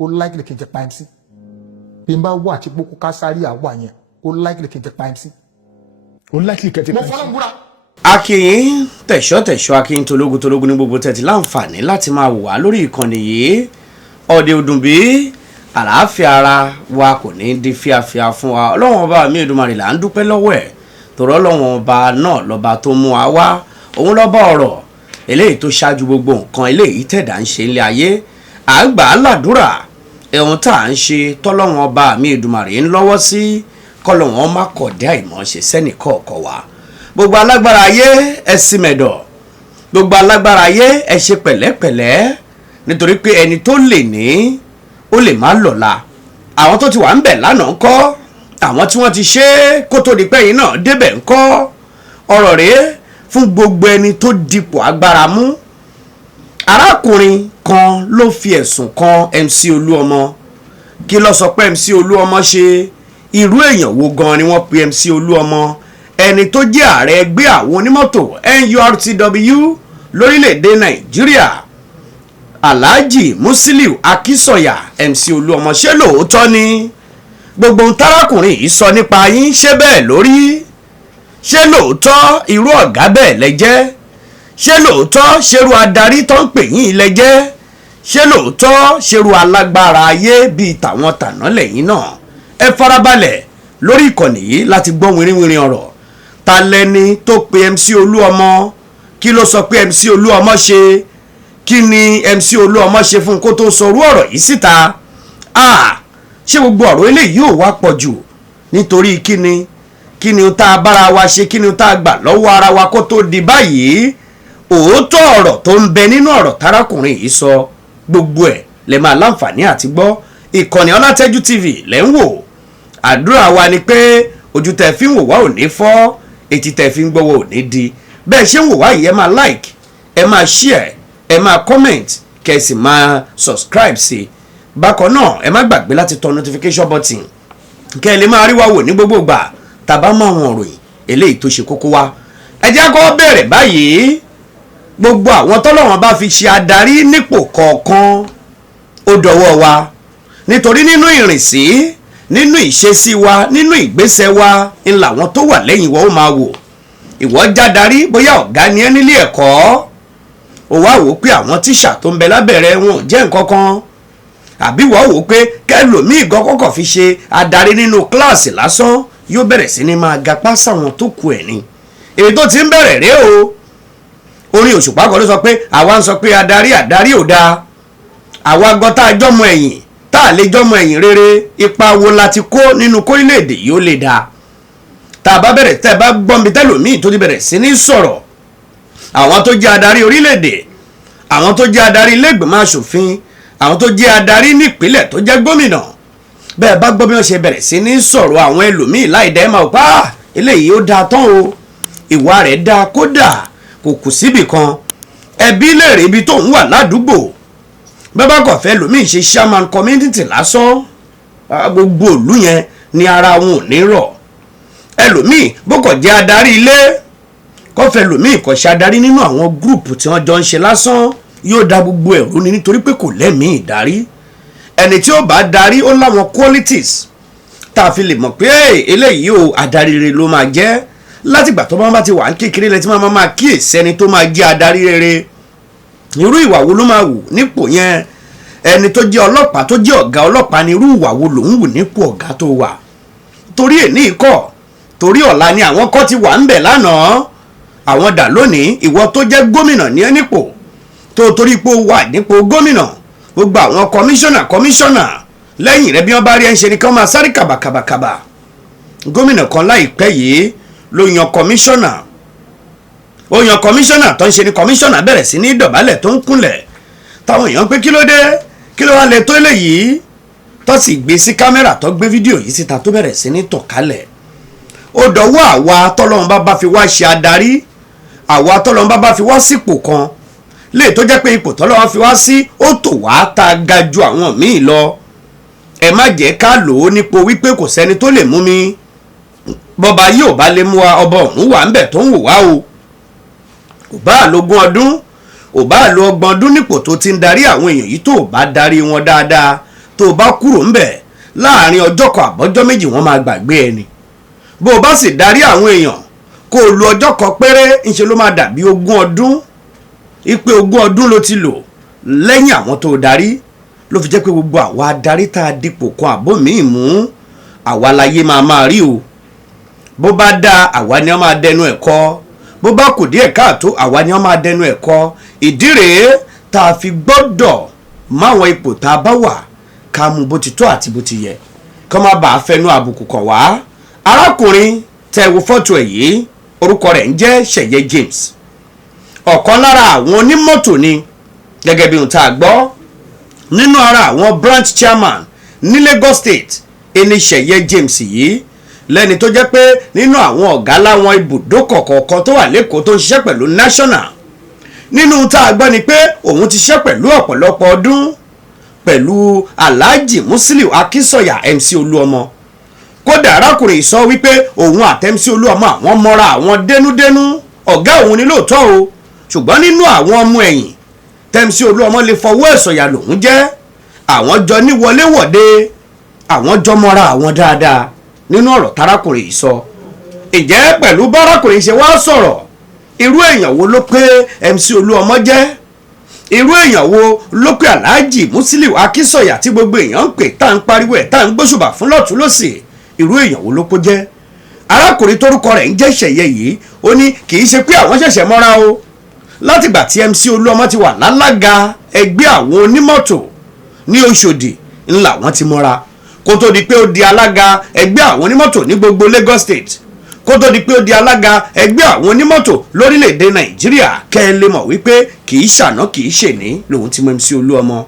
ó likely kí n ti pa MC bí n bá wà tí gbókó ká sáré àwà yẹn ó likely kí n ti pa MC ó likely kí n ti pa MC. mo fọlọ́ múra. Akin tẹ̀ṣọ́ Akin tológun ní gbogbo tẹ̀tí láǹfààní láti máa wà lórí ìkànnì yìí ọ̀dẹ̀ òdùn bí àlàáfíà ara wa kò ní di fíafíà fún wa ọlọ́run ọba mi Èdùmàrè là ń dúpẹ́ lọ́wọ́ ẹ̀ tòrọ́ ọlọ́run ọba náà lọ́ba tó mú wa wá òun lọ́ba ọ̀rọ̀ eléyìí tó ṣáájú gbogbo nǹkan eléyìí tẹ̀dá ń ṣe ilé ayé àgbà aládùúrà ẹ̀hún tá à ń ṣe tọ́lọ́run ọba mi Èdùmàrè ń lọ́wọ́ sí kọ́lọ́run ọmọ kọ̀dá ìmọ̀ ṣe sẹ́nìkọ̀ọ̀kọ̀ wa gbogbo alágbára ayé ẹ sì mẹ̀dọ̀ gbogbo alágbára ayé ẹ ṣe pẹ̀lẹ́pẹ̀lẹ́ nítorí pé ẹni tó lè ní ó lè má lọ́la àwọn tó ti wà ń bẹ̀ lánàá ńkọ́ àwọn tí wọ́n ti ṣe kó tó di pẹ́yìn náà débẹ̀ ńkọ́ ọ̀rọ̀ rèé fún gbogbo ẹni tó dipò agbára mú arákùnrin kan ló fi ẹ̀sùn kan MC Oluomo kí ló sọ pé MC Oluomo ṣe irú èèyàn wo gan ni wọ́n pe MC Oluomo ẹni tó jẹ́ ààrẹ ẹgbẹ́ àwọn onímọ́tò NURTW lórílẹ̀‐èdè Nàìjíríà Alhaji Musiliu Akínsọ̀yà MC Oluomo ṣé lóòótọ́ ni gbogbo ohun tárákùnrin yìí sọ nípa yín ṣé bẹ́ẹ̀ lórí ṣé lóòótọ́ irú ọ̀gá bẹ́ẹ̀ lẹ́jẹ́ ṣé lóòótọ́ ṣerú adarí tó ń pè yín lẹ́jẹ́ ṣé lóòótọ́ ṣerú alágbára ayé bíi tàwọn tàná lẹ́yìn náà ẹ farabalẹ̀ lórí ìkànnì yìí láti gbọ́ wìrìwìrì ọ̀rọ̀ ta lẹni tó pe MC Oluomo kí ló sọ pé MC Oluomo ṣe kí ni MC Oluomo ṣe fún kó tó sọrú ọ̀rọ̀ yìí síta ṣé gbogbo ọ̀rọ̀ eléyìí ò wá pọ̀ jù nítorí kí ni tá a bára wa ṣe kí ni tá a gbà lọ́wọ́ ara wa kó tó di báyìí òótọ́ ọ̀rọ̀ tó ń bẹ nínú ọ̀rọ̀ tárákùnrin yìí sọ gbogbo ẹ̀ lè máa láǹfààní àti gbọ́ ìkànnì Olateju TV lẹ́ ń wò àdúrà wa ni pé ojú tẹ̀ fi ń wò wá ò ní fọ́ etí tẹ̀ fi ń gbọ́ wá ò ní di bẹ́ẹ̀ ṣe ń wò wá yìí ẹ máa like ẹ máa share ẹ máa comment kẹ́ ẹ sì máa subscribe sí bákan náà ẹ má gbàgbé láti tọ notification button kẹ́ ẹ lè máa rí wa wò ní gbogbo ìgbà tàbá máa wọn ròyìn eléyìí tó ṣe kókó wá ẹ jẹ́ kó bẹ̀rẹ̀ báyìí gbogbo àwọn tọ́lọ́run bá fi ṣe adarí nípò kọ̀ọ̀kan ó dọwọ́ wa nítorí nínú ìrìnsí nínú ìṣesí wa nínú ìgbésẹ̀ wa ń làwọn tó wà lẹ́yìn wa ó máa wò ìwọ jádarí bóyá ọ̀gá ni ẹ nílé ẹ̀kọ́ ó wá wò pé àwọn tíṣà tó ń bẹ lábẹ́rẹ́ wọn ò jẹ́ nǹkan kan àbí wọ́n wò pé kẹlòmíì gan kọ́kọ́ fi ṣe adarí nínú kíláàsì lásán yóò bẹ̀rẹ̀ sí ni máa gapá sáwọn tó kù ẹ̀ ni èyí tó ti ń bẹ̀rẹ̀ rèé o orin òṣùpá kan ló sọ pé àwa ń sọ pé adarí ò dáa àwa gan tá a jọmọ ẹ̀yìn tá a lè jọmọ ẹ̀yìn rere ipa wo la ti kó nínú kórílẹ̀-èdè yìí ó lè dáa tá a bá bẹ̀rẹ̀ tẹ́ ẹ bá gbọ́n mi tẹ́lòmíì tó ti bẹ̀rẹ̀ sí ní sọ̀rọ̀ àwọn tó jẹ́ adarí orílẹ̀-èdè àwọn tó jẹ́ adarí ilé-ìgbìmọ̀ aṣòfin àwọn tó jẹ́ adarí nípínlẹ̀ tó jẹ́ gómìnà bẹ́ẹ̀ bá gbọ́ bí wọ́n ṣe bẹ̀rẹ̀ sí ní sọ̀rọ̀ àwọn ẹlòmíì láìdẹ́ máa pa eléyìí ó dáa tán o ìwà rẹ̀ dáa kódà kò kù síbì kan ẹbí lèrè ibi tó ń wà ládùúgbò bẹ́ẹ̀ bá kọ̀ fẹ́ lòmíì ṣe chairman community lásán gbogbo ìlú yẹn ni ara wọn ò ní rọ̀ ẹlòmíì bó kọ̀ jẹ́ adarí ilé kọ́fẹ́ lòmíì kọ̀ ṣe adarí nínú àwọn gúrùpù tí wọ́n jọ ń ṣe lásán yóò da gbogbo ẹ̀rú ni nítorí pé kò lẹ́mìí ìdarí ẹni tí ó bá darí ó láwọn qualities tá a fi lè mọ̀ pé eléyìí o adarí rere ló máa jẹ́ látìgbà tó bá ti wà ní kékeré lẹ́tí máa kíyèsí ẹni tó máa jẹ́ adarí rere irú ìwà wo ló máa wù nípò yẹn ẹni tó jẹ́ ọlọ́pàá tó jẹ́ ọ̀gá ọlọ́pàá ni irú ìwà wo lòún wù nípò ọ̀gá tó wà torí èní ikọ̀ torí ọ̀la ni àwọn kan ti wà ń bẹ̀ lánàá àwọn dà lónìí ìwọ tó jẹ́ gómìnà ní ẹnìpò tó torí pé ó wà nípò gómìnà gbogbo àwọn kọmíṣánná lẹ́yìn rẹ̀ bí wọ́n bá rí ẹ̀ ń ṣe ni kí wọ́n máa sáré kàbàkàbàkàbà gómìnà kan láìpẹ́ yìí ló yan kọmíṣánná tó ń ṣe ni kọmíṣánná bẹ̀rẹ̀ sí ní dọ̀bálẹ̀ tó ń kúnlẹ̀ táwọn èèyàn pé kí ló dé kí ló wá lè tó eléyìí tó sì gbé sí kámẹ́rà tó gbé fídíò yìí síta tó bẹ̀rẹ̀ sí ní tàn kálẹ̀ ó dọ̀wọ́ àwa tọ́lọ́run bá fi wá ṣe adarí àwa tọ́lọ́run bá fi wá sípò kan lè tó jẹ́ pé ipò tọ́lọ́run fi wá sí ó tò wá tá a ga ju àwọn míì lọ ẹ má jẹ́ ká lò ó nípò wípé kò sẹ́ni tó lè mú mi bọ́ba yìí ò bá lè mú wa ọba ọ̀hún wà ń bẹ̀ tó ń wò wá o ò bá lógún ọdún ò bá lo 30 ọdún nípò tó ti ń darí àwọn èèyàn yìí tó bá darí wọn dáadáa tó o bá kúrò ńbẹ̀ láàrin ọjọ́ kan àbọ́jọ́ méjì wọ́n máa gbàgbé ẹni bó o bá sì darí àwọn èèyàn kó o lu ọjọ́ kan péré ńṣe ló máa dàbí 20 ọdún ipe 20 ọdún ló ti lò lẹ́yìn àwọn tó darí ló fi jẹ́ pé gbogbo àwa adarí tá a dipò kan àbó míì mú àwa láyé máa rí o bó bá dáa àwa ni wọ́n máa dẹnu ẹ̀ kọ́ bó bá kù díẹ̀ káàtó àwa ni wọ́n máa dẹnu ẹ̀ kọ́ ìdí rèé tá a fi gbọ́dọ̀ máwọn ipò tá a bá wà ká mú bó ti tó àti bó ti yẹ kó má bàa fẹnu àbùkù kàn wá arákùnrin tẹ́ wo fọ́tò ẹ̀ yìí orúkọ rẹ̀ ń jẹ́ Seye James ọ̀kan lára àwọn onímọ́tò ni gẹ́gẹ́ bí ohun tá a gbọ́ nínú ara àwọn branch chairman ní Lagos State ẹni Seye James yìí lẹ́ni tó jẹ́ pé nínú àwọn ọ̀gá láwọn ibùdókọ̀ kọ̀ọ̀kan tó wà lẹ́kọ̀ọ́ tó ń ṣiṣẹ́ pẹ̀lú national nínú tá a gbọ́ ni pé òun ti ṣiṣẹ́ pẹ̀lú ọ̀pọ̀lọpọ̀ ọdún pẹ̀lú Alhaji Musiliu Akinsanya MC Oluomo kódà arákùnrin sọ wípé òun àti MC Oluomo àwọn mọ́ra àwọn dénúdénú ọ̀gá òun ni lóòótọ́ o ṣùgbọ́n nínú àwọn ọmọ ẹ̀yìn MC Oluomo lè fọwọ́ ẹ̀ sọ̀yà lòun jẹ́ àwọn jọ ní wọléwọ̀de àwọn jọ mọ́ra àwọn dáadáa nínú ọ̀rọ̀ tarákùnrin yìí sọ ìjẹ́ pẹ̀lú bárakùnrin ṣe wá sọ̀rọ̀ irú èèyàn wo ló pé MC Oluomo jẹ́ irú èèyàn wo ló pé Alhaji Musiliu Akinsanya tí gbogbo èèyàn ń pè tá à ń pariwo ẹ̀ tá à ń gbóṣùbà fún lọ́tún lọ́sì irú èèyàn wo ló kó jẹ́ arákùnrin tórúkọ rẹ̀ ń jẹ́ Seye yìí ó ní kì í ṣe pé àwọn ṣẹ̀ṣẹ̀ mọ́ra o látìgbà tí MC Oluomo ti wà lálága ẹgbẹ́ àwọn onímọ́tò ní Òṣòdì ńlá wọn ti mọ́ra kó tó di pé ó di alága ẹgbẹ́ àwọn onímọ́tò ní gbogbo Lagos State kó tó di pé ó di alága ẹgbẹ́ àwọn onímọ́tò lórílẹ̀‐èdè Nàìjíríà kẹ́ ẹ lè mọ̀ wípé kì í ṣàná kì í ṣèní lòun ti mọ MC Oluomo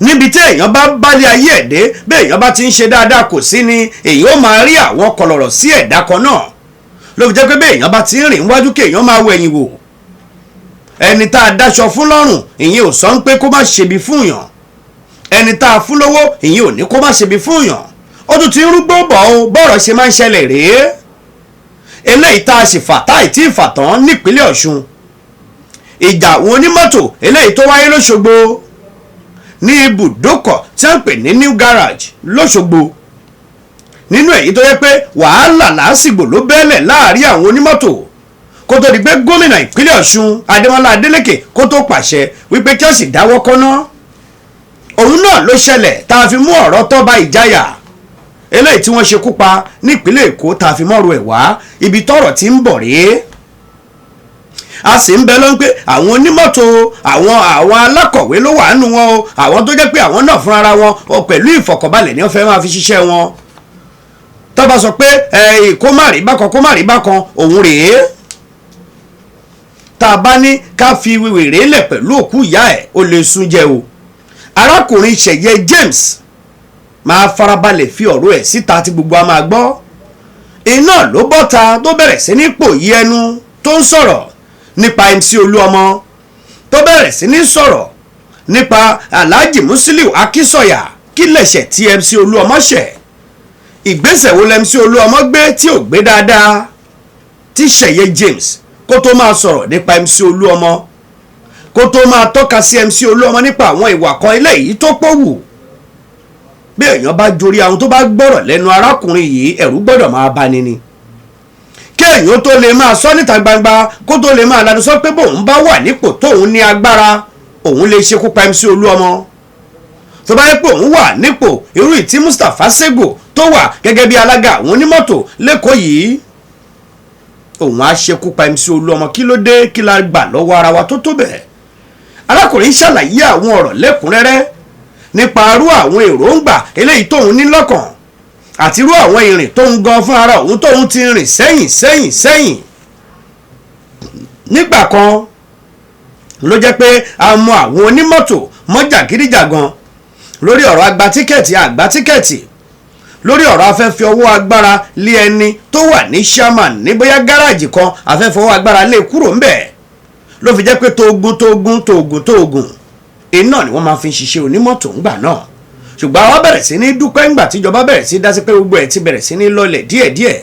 níbi tí èèyàn bá bálé ayé ẹ̀dẹ́ bí èèyàn bá ti ń ṣe dáadáa kò sí ni èèyàn ó máa rí àwọn kọlọ̀rọ̀ sí ẹ̀dá kan náà ló fi jẹ́ pé bí èèyàn bá ti ń rìn wájú kí èèyàn máa wo ẹ̀yìn wò ẹni tá a dáṣọ fún lọ́rùn ìyẹn ò sọ ń pé kó má ṣebi fún yàn ẹni tá a fún lówó ìyẹn ò ní kó má ṣebi fún yàn ó tún ti ń rúgbó bọ̀ ó bọ́ọ̀rọ̀ ṣe máa ń ṣẹlẹ̀ rèé eléyìí tá a sì fà táì tí ì fà tán nípínlẹ̀ Ọ̀ṣun ìjà àwọn onímọ́tò eléyìí tó wáyé lóṣogbo ní ibùdókọ̀ tí wọ́n pè ní New Garage lóṣogbo nínú èyí tó yẹ pé wàhálà lásìgbò ló bẹ́ẹ̀lẹ̀ láàrin àwọn onímọ́tò kó tó di pé gómìnà ìpínlẹ̀ Ọ̀ṣun Adémọ́lá Adélékè kó tó pàṣẹ wípé kí wọ́n sì dáwọ́ kọ́ná òun náà ló ṣẹlẹ̀ tá a fi mú ọ̀rọ̀ Tọ́ba Ìjayà eléyìí tí wọ́n ṣekú pa nípínlẹ̀ Èkó tá a fi mọ́rù ẹ̀ wá ibi tọ́rọ̀ ti ń bọ̀ rèé a sì ń bẹ lọ́n pé àwọn onímọ́tò àwọn alákọ̀wé ló wà nù wọn o àwọn tó jẹ́ pé àwọn náà fúnra wọn pẹ̀lú ìfọ̀kànbalẹ̀ ni wọ́n fẹ́ máa fi ṣiṣẹ́ wọn tó bá sọ pé kó má rí bákan òun rèé tá a bá ní ká fi wèrè lẹ̀ pẹ̀lú òkú ìyá ẹ̀ ó lè sún jẹ o arákùnrin Seye James máa farabalẹ̀ fi ọ̀rọ̀ ẹ̀ síta tí gbogbo a máa gbọ́ iná ló bọ́ta tó bẹ̀rẹ̀ sí ní pòyí ẹnu tó ń sọ̀rọ̀ nípa MC Oluomo tó bẹ̀rẹ̀ sí ní sọ̀rọ̀ nípa Alhaji Musiliu Akinsanya kí lẹ̀ṣẹ̀ tí MC Oluomo ṣẹ̀ ìgbésẹ̀ wo MC Oluomo gbé tí ò gbé dáadáa tí Seye James kó tó máa sọ̀rọ̀ nípa MC Oluomo kó tó máa tọ́ka sí MC Oluomo nípa àwọn ìwà kan eléyìí tó pọ̀wù bí èèyàn bá jorí àwọn tó bá gbọ́rọ̀ lẹ́nu arákùnrin yìí ẹ̀rù gbọ́dọ̀ máa bá ni ni kéèyàn tó lè máa sọ níta gbangba kó tó lè máa lanu sọ pé bóun bá wà nípò tóun ní agbára òun lè ṣekú pa MC Oluomo tó bá yẹ pé òun wà nípò irú ìtí Mustapha Segbo tó wà gẹ́gẹ́ bí alága àwọn onímọ́tò lẹ́kọ̀ọ́ yìí òun á ṣekú pa MC Oluomo kí ló dé kí la gbà lọ́wọ́ ara wa tó tó bẹ́ẹ̀ arákùnrin ṣàlàyé àwọn ọ̀rọ̀ lẹ́kùnrẹ́rẹ́ nípa arú àwọn èròǹgbà eléyìí tóun ní lọ́kàn àti irú àwọn ìrìn tóun gan fún ara òun tóun ti rìn sẹ́yìn nígbà kan ló jẹ́ pé a mọ àwọn onímọ́tò mọ́jàgídíjàgan lórí ọ̀rọ̀ àgbà tíkẹ́ẹ̀tì lórí ọ̀rọ̀ afẹ́fẹ́ ọwọ́ agbára lé ẹni tó wà ní chairman ní bóyá gáràjì kan afẹ́fẹ́ ọwọ́ agbára lé kúrò ńbẹ̀ ló fi jẹ́ pé tóògùn iná ni wọ́n máa fi ṣiṣẹ́ onímọ́tò ńgbà náà ṣùgbọ́n àwọn bẹ̀rẹ̀ sí ní dúpẹ́ ńgbà tíjọba bẹ̀rẹ̀ sí dá sí pé gbogbo ẹ̀ ti bẹ̀rẹ̀ sí ní lọlẹ̀ díẹ̀díẹ̀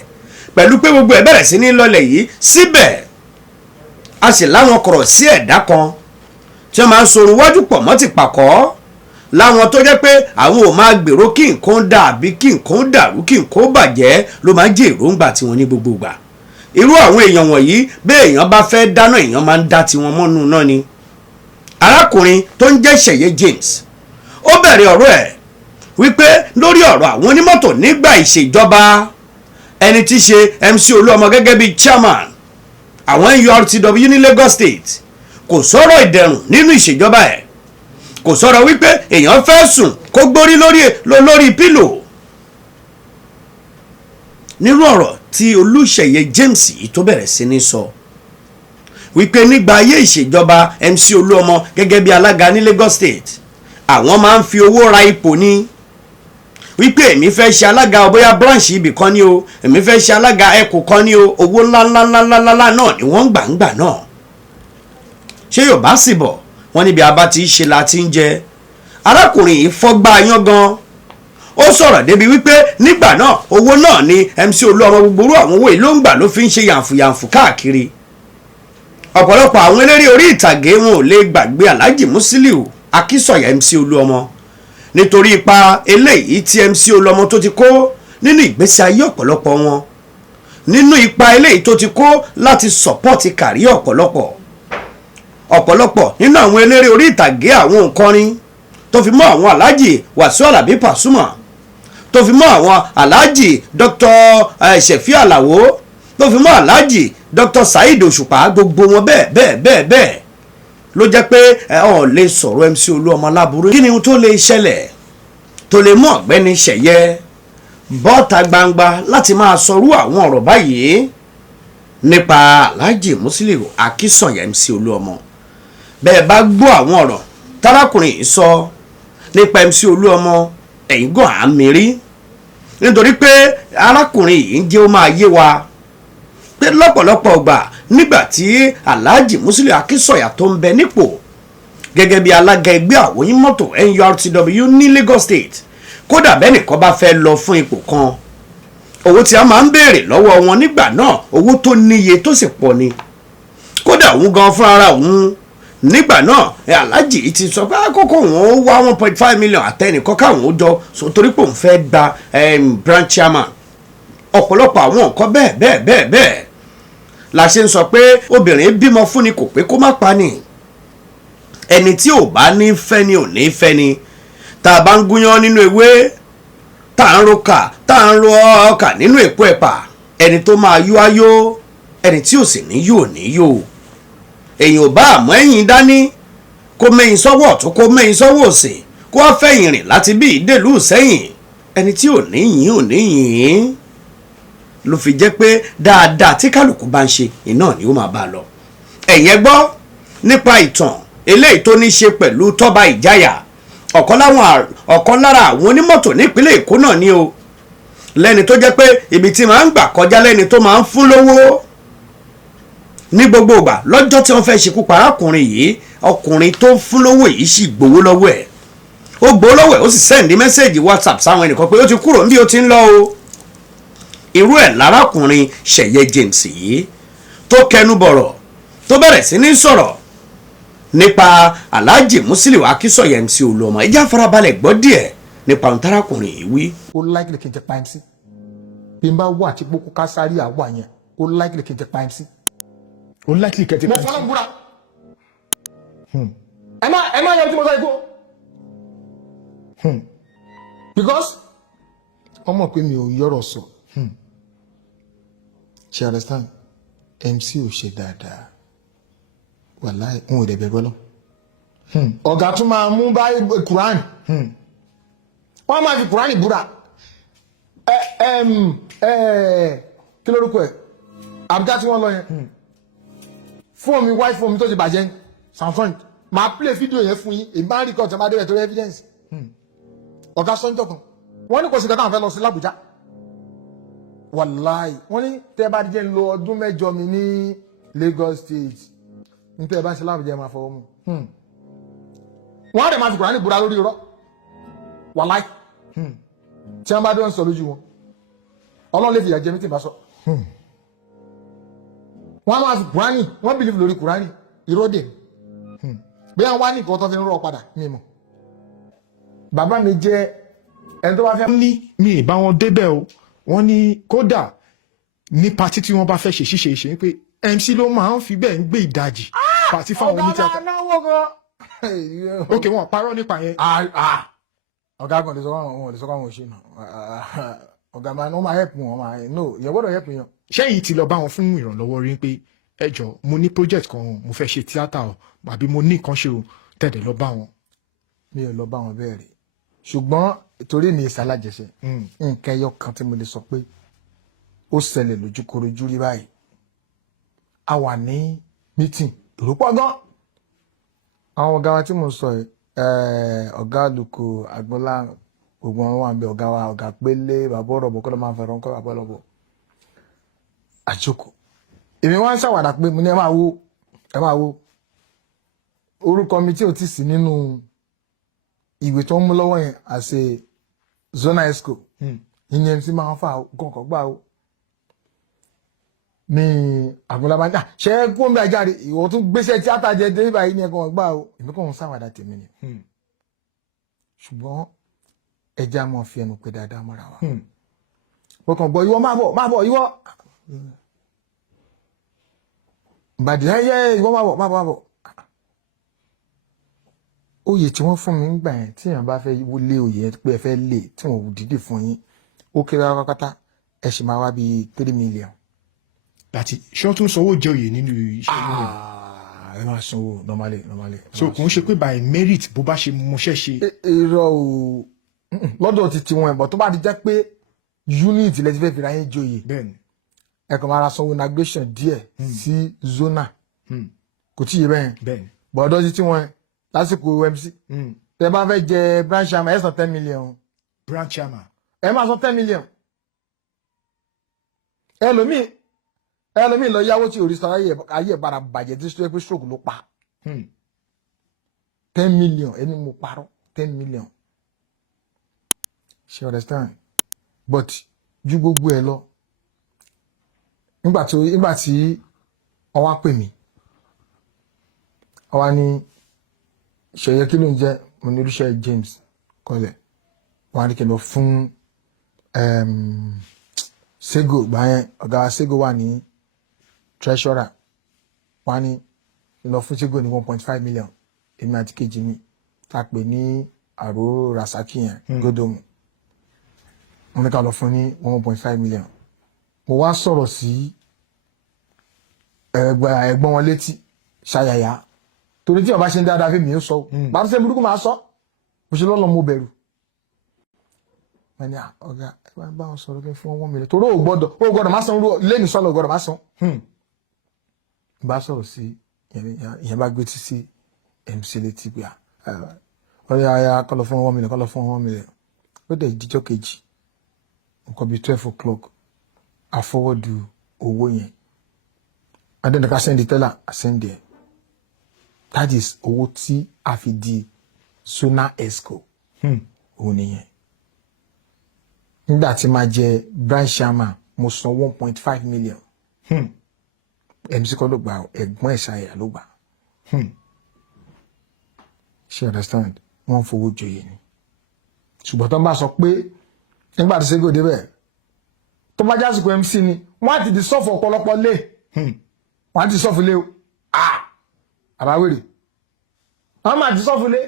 pẹ̀lú pé gbogbo ẹ̀ bẹ̀rẹ̀ sí ní lọlẹ̀ yìí síbẹ̀ a sì láwọn kọ̀rọ̀ sí ẹ̀dá kan tí wọ́n máa ń sorun wájú pọ̀ mọ́ ti pàkọ́ láwọn tó jẹ́ pé àwọn ò máa gbèrò kí nǹkan dà àbí kí nǹkan dàrú kí nǹkan bàjẹ́ ló máa ń jẹ́ èròǹgbà tiwọn ní gbogbo ìgbà. Irú àwọn èèyàn wọ̀nyí bẹ́ẹ̀ èèyàn bá fẹ́ dáná èèyàn máa ń dá tiwọn mọ́nú náà ni. Arákùnrin tó ń jẹ́ Seye James ó bẹ̀rẹ̀ ọ̀rọ̀ ẹ̀ wípé lórí ọ̀rọ̀ àwọn onímọ́tò nígbà ìṣèjọba ẹni tí ṣe MC Oluomo gẹ́gẹ́ bí chairman àwọn NURTW ní Lagos State kò sọ̀rọ̀ ìdẹ̀rùn nínú ìṣèjọba ẹ̀, kò sọ̀rọ̀ wípé èèyàn fẹ́ sùn kó gbórí lórí pílò. Nírú ọ̀rọ̀ tí Seye James yìí tó bẹ̀rẹ̀ sí ní sọ wípé nígbà ayé ìṣèjọba MC Oluomo gẹ́gẹ́ bí alága ní Lagos State àwọn máa ń fi owó ra ipò ní, wípé èmi fẹ́ ṣe alága bóyá branch ibì kan ní o, èmi fẹ́ ṣe alága ẹkùn kan ní o, owó ńláńláńláńlá náà ni wọ́n ń gbà náà. Ṣé Yorùbá sì bọ̀ wọ́n níbi abá ti ṣe la ti ń jẹ. Arákùnrin yìí fọ́gbá yán gan, ó sọ̀rọ̀ débi wípé nígbà náà owó náà ni MC Oluomo gbogbo àwọn owó yìí ló ń gbà ló fi ń ṣe yànfùyànfù káàkiri. Ọ̀pọ̀lọpọ̀ àwọn eléré orí ìtàgé wọn ò lè gbàgbé Alhaji Musiliu Akínsọ̀yà MC Oluomo nítorí ipa eléyìí tí MC Oluomo tó ti kó nínú ìgbésí ayé ọ̀pọ̀lọpọ̀ wọn, nínú ipa eléyìí tó ti kó láti sọ̀pọ̀tì kàrí ọ̀pọ̀lọpọ̀ nínú àwọn eléré orí ìtàgé àwọn òǹkọrin tó fi mọ́ àwọn Alhaji Wasiu Alabi Pasuma, tó fi mọ́ àwọn Alhaji Dr. Sefi Alawo, tó fi mọ́ Alhaji Dr. Saheed Òṣùpá, gbogbo wọn bẹ́ẹ̀ ló jẹ́ pé ọ̀ lè sọ̀rọ̀ MC Oluomo láburú. Kí ni ohun tó lè ṣẹlẹ̀ tó lè mú ọ̀gbẹ́ni Seye bọ́ta gbangba láti máa sọrú àwọn ọ̀rọ̀ báyìí nípa Alhaji Musiliu Akínsọ̀yà MC Oluomo? Bẹ́ẹ̀ bá gbọ́ àwọn ọ̀rọ̀ tárákùnrin yìí sọ nípa MC Oluomo ẹ̀yin gan àmìrí, nítorí pé arákùnrin yìí ń jẹ́ ó máa yé wa pé lọ́pọ̀lọpọ̀ ọgbà nígbà tí Alhaji Musiliu Akínsọ̀yà tó ń bẹ nípò gẹ́gẹ́ bí alága ẹgbẹ́ àwọn onímọ́tò NURTW ní Lagos State, kódà bẹ́ẹ̀ nìkan bá fẹ́ lọ fún ipò kan, owó tí a máa ń béèrè lọ́wọ́ wọn nígbà náà owó tó níye tó sì pọ̀ ni. Kódà òun gan fún ara òun nígbà náà Alhaji ti sọ pé àkókò òun wá 1.5 million àtẹnìkan káwọn ó jọ so torí pé òun fẹ́ gba branch chairman. Ọ̀pọ̀lọpọ̀ àwọn nǹkan bẹ́ẹ̀ la ṣe ń sọ pé obìnrin bímọ fún ni kò pé kó má pa ni, ẹni tí ò bá ní fẹ́ ni ò ní fẹ́ ni. Tá a bá ń gúnyán nínú ewé, tá a ń ro ọkà nínú èpo ẹ̀pà, ẹni tó máa yó á yó, ẹni tí ò sì ní yó ní yó. Èyàn ò bá àmọ́ ẹ̀yìn dání kó mẹ́yìn sọ́wọ́ ọ̀tún kó mẹ́yìn sọ́wọ́ òsì kó wá fẹ̀yìn rìn láti bí ìdèlú sẹ́yìn, ẹni tí ò ní yìn ò ní yìn. Ló fi jẹ́ pé dáadáa tí kálukú bá ń ṣe iná ni ó máa bá lọ. Ẹ̀yin gbọ́ nípa ìtàn eléyìí tó ní ṣe pẹ̀lú Tọ́ba Ìjàyà, ọ̀kan lára àwọn onímọ́tò nípínlẹ̀ Èkó náà ni o, lẹ́ni tó jẹ́ pé ibi tí máa ń gbà kọjá lẹ́ni tó máa ń fún lówó ní gbogbo ìgbà. Lọ́jọ́ tí wọ́n fẹ́ ṣekú pa arákùnrin yìí, ọkùnrin tó fún lówó yìí sì gbowó lọ́wọ́ ẹ̀, ó gbowó lọ́wọ́ ẹ̀ ó sì sẹ́ndí mẹ́sẹ̀gì WhatsApp sáwọn ẹnìkan pé ó ti kúrò níbi ó ti ń lọ o. Irú ẹ̀ lárákùnrin Seye James yìí tó kẹnu bọ̀rọ̀ tó bẹ̀rẹ̀ sí ní sọ̀rọ̀ nípa Alhaji Musiliu Akínsọ̀yà MC Oluomo. Ẹ jẹ́ farabalẹ̀ gbọ́ díẹ̀ nípa ohun tárákùnrin yìí wí. Ó láìkìlì kí n ti pa MC bí n bá wà tí gbókó ká sáré àwọ̀ yẹn, ó láìkìlì kí n ti pa MC. Ó láìkìlì kí n ti pa MC. Mo fọlọ́ búra. Ẹ má yẹ kí mo sọ ikú. Because ọmọ pé mi ò yọ̀rọ̀ sọ. She understand? MC ò ṣe dáadáa. Wàláì ń wò dẹ̀ bẹ̀rù lọ. Ọ̀gá tún máa mú báyìí Quran. Wọ́n máa fi Quran búra. Kí lórúkọ ẹ̀? Àbújá tí wọ́n lọ yẹn. Fóònù mi, wáìfì fóònù mi tó ti bàjẹ́ Samsung. Màá play fídíò yẹn fún yín. Ìbá ń rí kọ́ọ̀tù ẹ̀ máa dé rẹ̀ torí evidence. Ọ̀gá sọ́njọ́ kan. Wọ́n ní kò sí kẹta àwọn fẹ́ lọ sí l'Abuja. Wàláì wọ́n ní tẹ́ bá jẹ́ ń lo ọdún mẹ́jọ mi ní Lagos State ní tẹ́ bá ń ṣe l'Abuja máa fọwọ́ mu. Wọ́n á dẹ̀ máa fi Kùránì búra lórí irọ́. Wàláì tí wọ́n bá dé wọ́n sọ lójú wọn Ọlọ́run lè fìyà jẹ mí tí n bá sọ. Wọ́n á máa fi Kùránì wọ́n bìlífù lórí Kùránì irọ́ dè bí wọ́n wá ní nǹkan tó fi ń rọ́ padà ní ìmọ̀. bàbá mi jẹ́ ẹni tó bá fẹ́. ní mi ì bá wọn débẹ̀ o wọ́n ní kódà ní patí tí wọ́n bá fẹ́ ṣe ṣíṣe ṣe pé MC ló máa ń fi bẹ́ẹ̀ ń gbé ìdajì patí fáwọn onítìátà. ọ̀gá náwó gan. ok wọn parọ́ nípa yẹn. ọ̀gá kan lè sọ wọn lè sọ káwọn ṣe náà ọ̀gá máa ń máa help wọn máa no ìyẹn gbọ́dọ̀ help yẹn. ṣẹ́yìn ti lọ bá wọn fún ìrànlọ́wọ́ rí pé ẹ jọ mo ní project kan mo fẹ́ ṣe tíátà o àbí mo ní nǹkan ṣe o tẹ̀dẹ̀ lọ bá wọn. mi ò lọ bá wọn bẹ́ẹ̀ rí ṣùgbọ́n torí mi ìsàlájẹsẹ nǹkan ẹyọ kan tí mo lè sọ pé ó ṣẹlẹ̀ lójúkorojú rí báyìí a wà ní meeting èrò pọ̀ gan àwọn ọ̀gá wa tí mo sọ ọ̀gá àlùkò àgbọ̀lá gbogbo wọn wà ń bẹ ọ̀gá wa ọ̀gá pélé bàbá ọ̀rọ̀ bọ̀ kọ́ ló máa ń fẹ́ràn kọ́ bàbá ọ̀rọ̀ bọ̀ àjòkò èmi wá ń ṣàwàdà pé mo ní ẹ máa wo orúkọ mi tí ò ti sí nínú ìwé tó ń mú lọ́wọ́ yẹn àṣẹ zona esco ìyẹn tí máa ń fa kọ̀ọ̀kan gbà ó ní àgbọ̀nlábá ní ṣe é kó ń bẹ ajáde ìwọ tún gbéṣẹ́ tíátà jẹ dé báyìí ní ẹ̀kọ́ gbà ó èmi kò ń ṣàwàdà tèmi ni ṣùgbọ́n ẹja máa fi ẹnu pé dáadáa mọ́ra wa wọ́n kàn gbọ́ ìwọ máa bọ̀ ìwọ bàdí ẹyẹ ìwọ máa bọ̀ oyè tí wọ́n fún mi ń gbà yẹn tí èèyàn bá fẹ́ lé oyè pé ẹ fẹ́ lé tí wọ́n dìde fún yín ó kéré pátápátá ẹ sì máa wá bíi 3 million. láti ṣé wọ́n tún sanwó jẹ oyè nínú iṣẹ́ ìlú ẹ máa sanwó normally. so kò ń ṣe pé by merit bó bá ṣe mọṣẹ́ ṣe. irọ́ o lọ́dọ̀ ti tiwọn ẹ̀bọ̀ tó bá ti jẹ́ pé unit lẹ́ti fẹ́ fi ra yín joyè ẹ kàn máa ra sanwó navigation díẹ̀ sí zona kò tí ì yé bẹ́ẹ̀ bọ́ọ̀dọ́ ti tiwọn lásìkò MC tẹ bá fẹ́ jẹ branch chairman ẹ san 10 million. branch chairman ẹ máa san 10 million. ẹlòmíì lọ yáwó tí orí sọ ayé ìbára bàjẹ́ tí sọ pé stroke ló pa 10 million ẹni mo parọ́ 10 million. She understand but ju gbogbo ẹ lọ nígbà tí wọ́n wá pè mí wọ́n wá ní Seye kí ló ń jẹ́ mo ní oríṣẹ́ James kọlẹ̀ wọ́n á ní kí n lọ fún Sego gbà yẹn ọ̀gá Sego wà ní treasurer wọ́n á ní lọ fún Sego ní 1.5 million èmi àti kejì mi tá a pè ní àrò rasaki yẹn gódòmù wọ́n ní ká lọ fún ní 1.5 million mo wá sọ̀rọ̀ sí ẹ̀gbọ́n wọn létí ṣayàyà torí tí ọba ṣe ń dáadáa fún mi ó sọ bá ṣe burúkú máa sọ mo ṣe lọ́nà mo bẹ̀rù wọ́n ní ọ̀gá ẹ bá wọn sọ̀rọ̀ kí n fún wọn mílẹ̀ torí ó gbọ́dọ̀ má san lẹ́nu sọ́nà ó gbọ́dọ̀ má san bá sọ̀rọ̀ sí ìyẹn bá gbé tí sí MC létí pé ọ̀rẹ́ aya kọ́ lọ fún wọn mílẹ̀ ó dẹ̀ jíjọ́ kejì nǹkan bíi 12 o'clock àfọwọ́dù owó yẹn adẹ́nìká sẹ́ndì tẹ́lá àsẹ́ndì ẹ̀. That is owó tí a fi di zona esco òun nìyẹn nígbà tí máa jẹ branch chairman mo san 1.5 million MC kọ́ ló gbà ẹ̀gbọ́n ẹ̀ṣáyà ló gbà she understand wọ́n fowó joyè ni ṣùgbọ́n tó ń bá sọ pé nígbà tí Sego débẹ̀ tó bá jásìkò MC ni wọ́n á ti di sọ́ọ̀fù ọ̀pọ̀lọpọ̀ lé wọ́n á ti sọ́ọ̀fù lé o àbáwèrè wọ́n máa ti sọ́fúnlé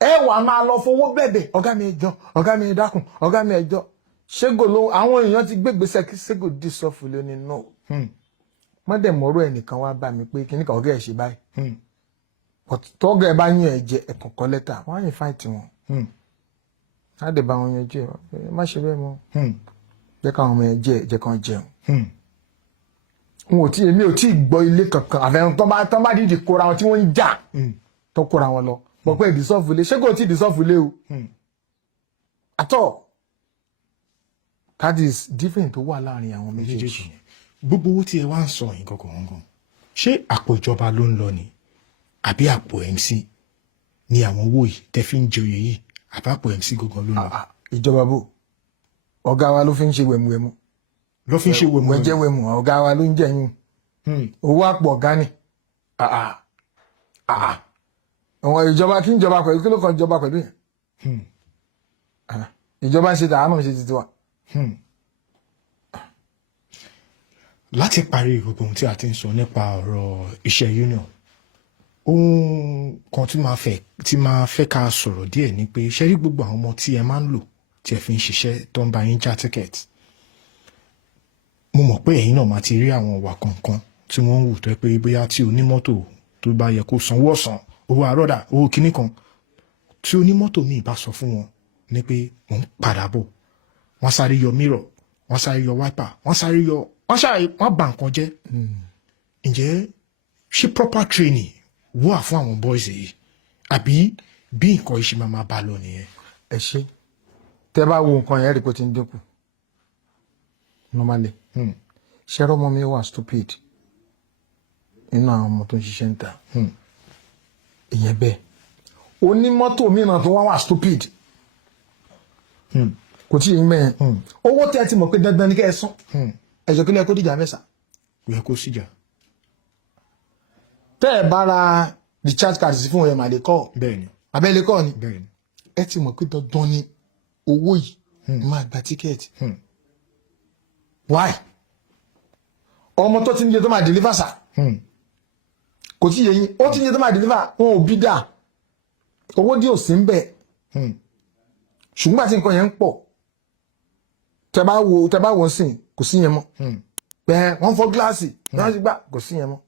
ẹ wà máa lọ fowó bẹ̀bẹ̀ ọ̀gá mi ẹjọ́ ọ̀gá mi dákun ọ̀gá mi ẹjọ́ Sego ló àwọn èèyàn ti gbégbèsè kí Sego di sọ́fúnlé ní no wọ́n dẹ̀ mọ̀rọ̀ ẹnìkan wá bá mi pé kíníkà ọ̀gá ẹ̀ ṣe báyìí tọ́gà ẹ̀ bá yín ẹ̀ jẹ ẹ̀kàn kọ́ lẹ́tà wọ́n á yìn fáìtì wọn á dẹ̀ bá wọn yẹn jẹ ẹ má ṣe bẹ́ẹ̀ mọ́ jẹ́ káwọn ọmọ yẹn jẹ ẹ̀jẹ̀ kan jẹun èmi ò tí ì gbọ́ ilé kankan àfẹnù tó bá dìde kóra wọn tí wọ́n ń jà tó kóra wọn lọ bọ̀ pé ìdísọ́fùlé ṣé kò tí ìdísọ́fùlé o àtọ̀ that is different tó wà láàrin àwọn méjèèjì. gbogbo owó tí ẹ wá ń sọ yìí gangan ṣé àpò ìjọba ló ń lọ ni àbí àpò MC ni àwọn owó yìí tẹ fi ń jẹ oyè yìí àbí àpò MC gangan ló ń lọ. ìjọba bò ọ̀gá wa ló fi ń ṣe wẹ̀mùwẹ̀mù ló fi ń ṣe wẹ̀mù ẹ̀jẹ̀ wẹ̀mù ọ̀gá wa ló ń jẹ yín owó àpò ọ̀gá ni àwọn ìjọba kí ń jọba pẹ̀lú kí ló kàn jọba pẹ̀lú yẹn ìjọba ń ṣe tàà náà ṣe ti tiwa. Láti parí gbogbo ohun tí a ti ń sọ nípa ọ̀rọ̀ iṣẹ́ union, ohun kan tí máa fẹ́ ká sọ̀rọ̀ díẹ̀ ni pé ṣé rí gbogbo àwọn ọmọ tí ẹ máa ń lò tí ẹ fi ń ṣiṣẹ́ tó ń bá yín já tíkẹ́ẹ̀tì. Mo mọ̀ pé ẹ̀yin náà máa ti rí àwọn ìwà kọ̀ọ̀kan tí wọ́n ń wù tó yẹ pé bóyá tí onímọ́tò tó bá yẹ kó sanwó ọ̀sán, owó àrọ́dà, owó kinní kan, tí onímọ́tò míì bá sọ fún wọn ní pé mò ń padà bọ̀, wọ́n sáré yọ mirror, wọ́n sáré yọ wiper, wọ́n bà nǹkan jẹ́. Ǹjẹ́ ṣé proper training wà fún àwọn boys yìí àbí bí nǹkan yìí ṣe máa bá lọ nìyẹn? Ẹ ṣe tẹ́ bá wo nǹkan yẹn rí pé ó ti ń dínkù normally. Ṣẹ́rọ́ ọmọ mi wà stupid nínú àwọn ọmọ tó ń ṣiṣẹ́ ń ta. Ìyẹn bẹ́ẹ̀ onímọ́tò mìíràn tó wá wà stupid kò tí ì mẹ́yẹn. Owó tẹ́ ti mọ̀ pé dandan ní kẹ́ ẹ san ẹ̀jọ̀ kílẹ̀ kó dìjà mẹ́sà. Kò yẹ kó síjà. Tẹ́ ẹ bá ra recharge card sí fún ọ̀yẹ́ màlẹ́ kọ́ Bẹ́ẹ̀ni. abẹ́lẹ́ kọ́ ni Bẹ́ẹ̀ni. ẹ ti mọ̀ pé dandan ni owó yìí máa gba tíkẹ́ẹ̀tì. Why? Ọmọ tó ti ń yẹ tó máa deliver sà kò tí yẹ yín ó ti ń yẹ tó máa deliver wọn ò bí dà owó dí òsì ń bẹ̀ ṣùgbọ́n àti nǹkan yẹn ń pọ̀ tẹ́ bá wo sí kò sí yẹn mọ́ bẹ́ẹ̀ wọ́n fọ́ gíláàsì wọ́n ti gbà kò sí yẹn mọ́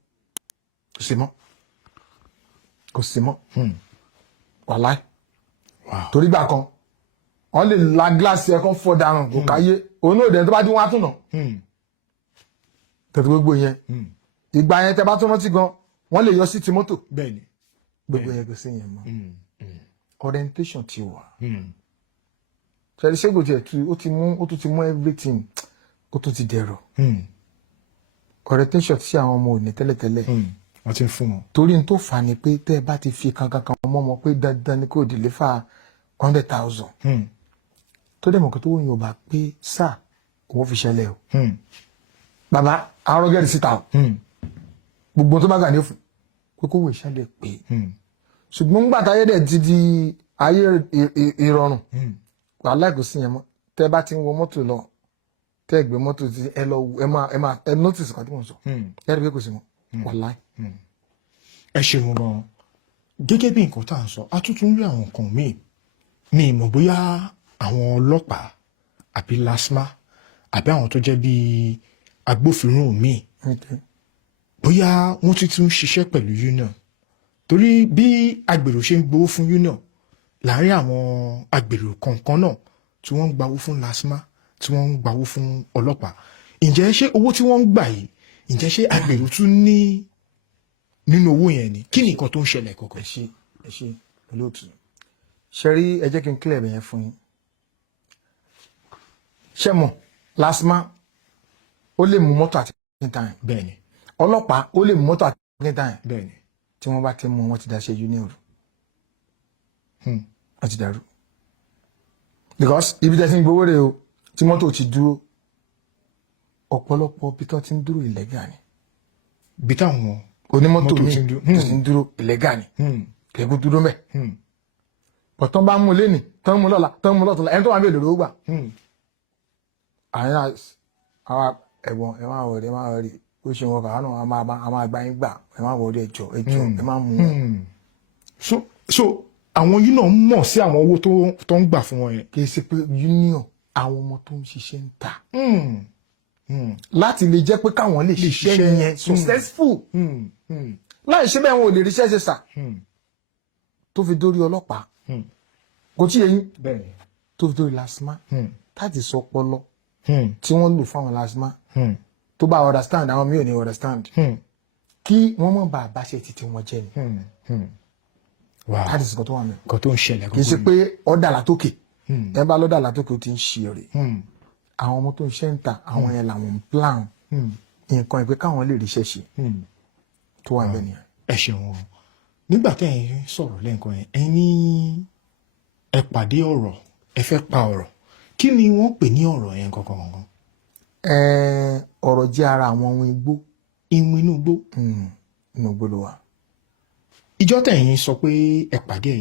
kò sí mọ́ wàláì torí gbà kan wọ́n lè la gíláàsì ẹ̀kan fọ́ dànù kò káyé òun náà dẹ̀ tó bá dín wọn á tún nà tẹ̀tù gbogbo yẹn ìgbà yẹn tẹ́ bá tún rántí gan wọ́n lè yọ sí ti mọ́tò Bẹ́ẹ̀ni. gbogbo yẹn kò sí yẹn mọ́ orientation ti wà ṣẹlẹ̀ ṣẹ́gun tiẹ̀ ó tún ti mú everything ó tún ti dẹ̀rọ̀ orientation tí àwọn ọmọ ò ní tẹ́lẹ̀tẹ́lẹ̀ wọ́n ti ń fún wọn. torí n tó fà ni pé tẹ́ ẹ bá ti fi kankan mọ́ ọmọ pé dandan ni kò deliver 100,000 tó dẹ̀ mọ̀ kó tó wọ́n yóò bá pé sáà òun fi ṣẹlẹ̀ o bàbá àárọ̀ gẹ́rì síta o gbogbo tó bá gà ní fún pé kó wò ìṣẹ̀lẹ̀ pé ṣùgbọ́n ń gbàtà ayé dẹ̀ ti di ayé ìrọ̀rùn wàhálà kò sí yẹn mọ́ tẹ́ bá ti ń wọ mọ́tò lọ tẹ́ gbé mọ́tò tí ẹ lọ ẹ notice kan tí mo sọ ẹ rí pé kò sí mọ́ wàhálà. Ẹ ṣeun gan gẹ́gẹ́ bí nǹkan tá à ń sọ a tún rí àwọn nǹkan míì ní ìmọ̀ bóyá àwọn ọlọ́pàá àbí lasma àbí àwọn tó jẹ́ bíi agbófinró míì bóyá wọ́n ti tún ṣiṣẹ́ pẹ̀lú union torí bí agbèrò ṣe ń gbowó fún union láàárín àwọn agbèrò kọ̀ọ̀kan náà tí wọ́n ń gbawó fún lasma tí wọ́n ń gbawó fún ọlọ́pàá ǹjẹ́ ṣé owó tí wọ́n ń gbà yìí ǹjẹ́ ṣé agbèrò tún ní nínú owó yẹn ni kí ni nǹkan tó ń ṣẹlẹ̀ kọ̀ọ̀kan? ẹ ṣe olóòtú ṣe rí ẹ jẹ́ kí n clear bẹ̀yẹn fún yín ṣe mọ̀ lasma ó lè mú mọ́tò àti time Bẹ́ẹ̀ni. ọlọ́pàá ó lè mú mọ́tò àti time Bẹ́ẹ̀ni. tí wọ́n bá ti mú wọn ti dá ṣe union rú wọ́n ti dàrú because ibi tẹ́ ti ń gbowó rẹ̀ o tí mọ́tò ti dúró ọ̀pọ̀lọpọ̀ bí tó ti ń dúró illegal ni bí táwọn onímọ́tò mọ́tò mi ti ti ń dúró illegal ni kẹ́kù dúró mẹ́ bọ̀tán bá mú lẹ́nì tán mú lọ́la tán mú lọ́tọ̀la ẹni tó wà ń bèèrè lówó gbà àyìn àwọn ẹ̀gbọ́n ẹ máa wọ̀rí ẹ máa wọ̀rí ó ṣe wọn kàánù a máa gbá yín gbà ẹ máa wọ̀rí ẹjọ́ ẹ máa mú wọn. so àwọn yìí náà mọ̀ sí àwọn owó tó ń gbà fún wọn yẹn. kì í ṣe pé union àwọn ọmọ tó ń ṣiṣẹ́ ń ta láti lè jẹ́ pé káwọn lè ṣiṣẹ́ yẹn successful láì ṣe bẹ́ẹ̀ wọn ò lè ríṣẹ́ ṣe sà tó fi dórí ọlọ́pàá kò tí yẹ yín tó fi dórí lasma táàtì sọ pọlọ tí wọ́n lò fáwọn lasma tó bá understand àwọn mi ò ní understand kí wọ́n mọ̀ bá àbáṣe títí wọn jẹ́ ni táàtì sọ tó wà mí. nǹkan tó ń ṣẹlẹ̀ kì í ṣe pé ọ̀dà látòkè ẹ bá lọ́dà látòkè ó ti ń ṣe rè àwọn ọmọ tó ń ṣe ń ta àwọn yẹn làwọn ń plan nǹkan ìpè káwọn lè ríṣẹ́ ṣe tó wà bẹ́ẹ̀ nìyẹn. ẹ ṣeun o nígbà tẹ́ ẹ sọ̀rọ̀ lẹ́ǹkan yẹn ẹ ní ẹ pàdé ọ̀rọ̀ ẹ fẹ́ pa ọ̀rọ̀ kí ni wọ́n pè ní ọ̀rọ̀ yẹn gangan. ọ̀rọ̀ jẹ́ ara àwọn ohun igbó. ìwọ̀n inú igbó. inú igbó ló wà. ìjọ tẹ̀yìn sọ pé ẹ pàdé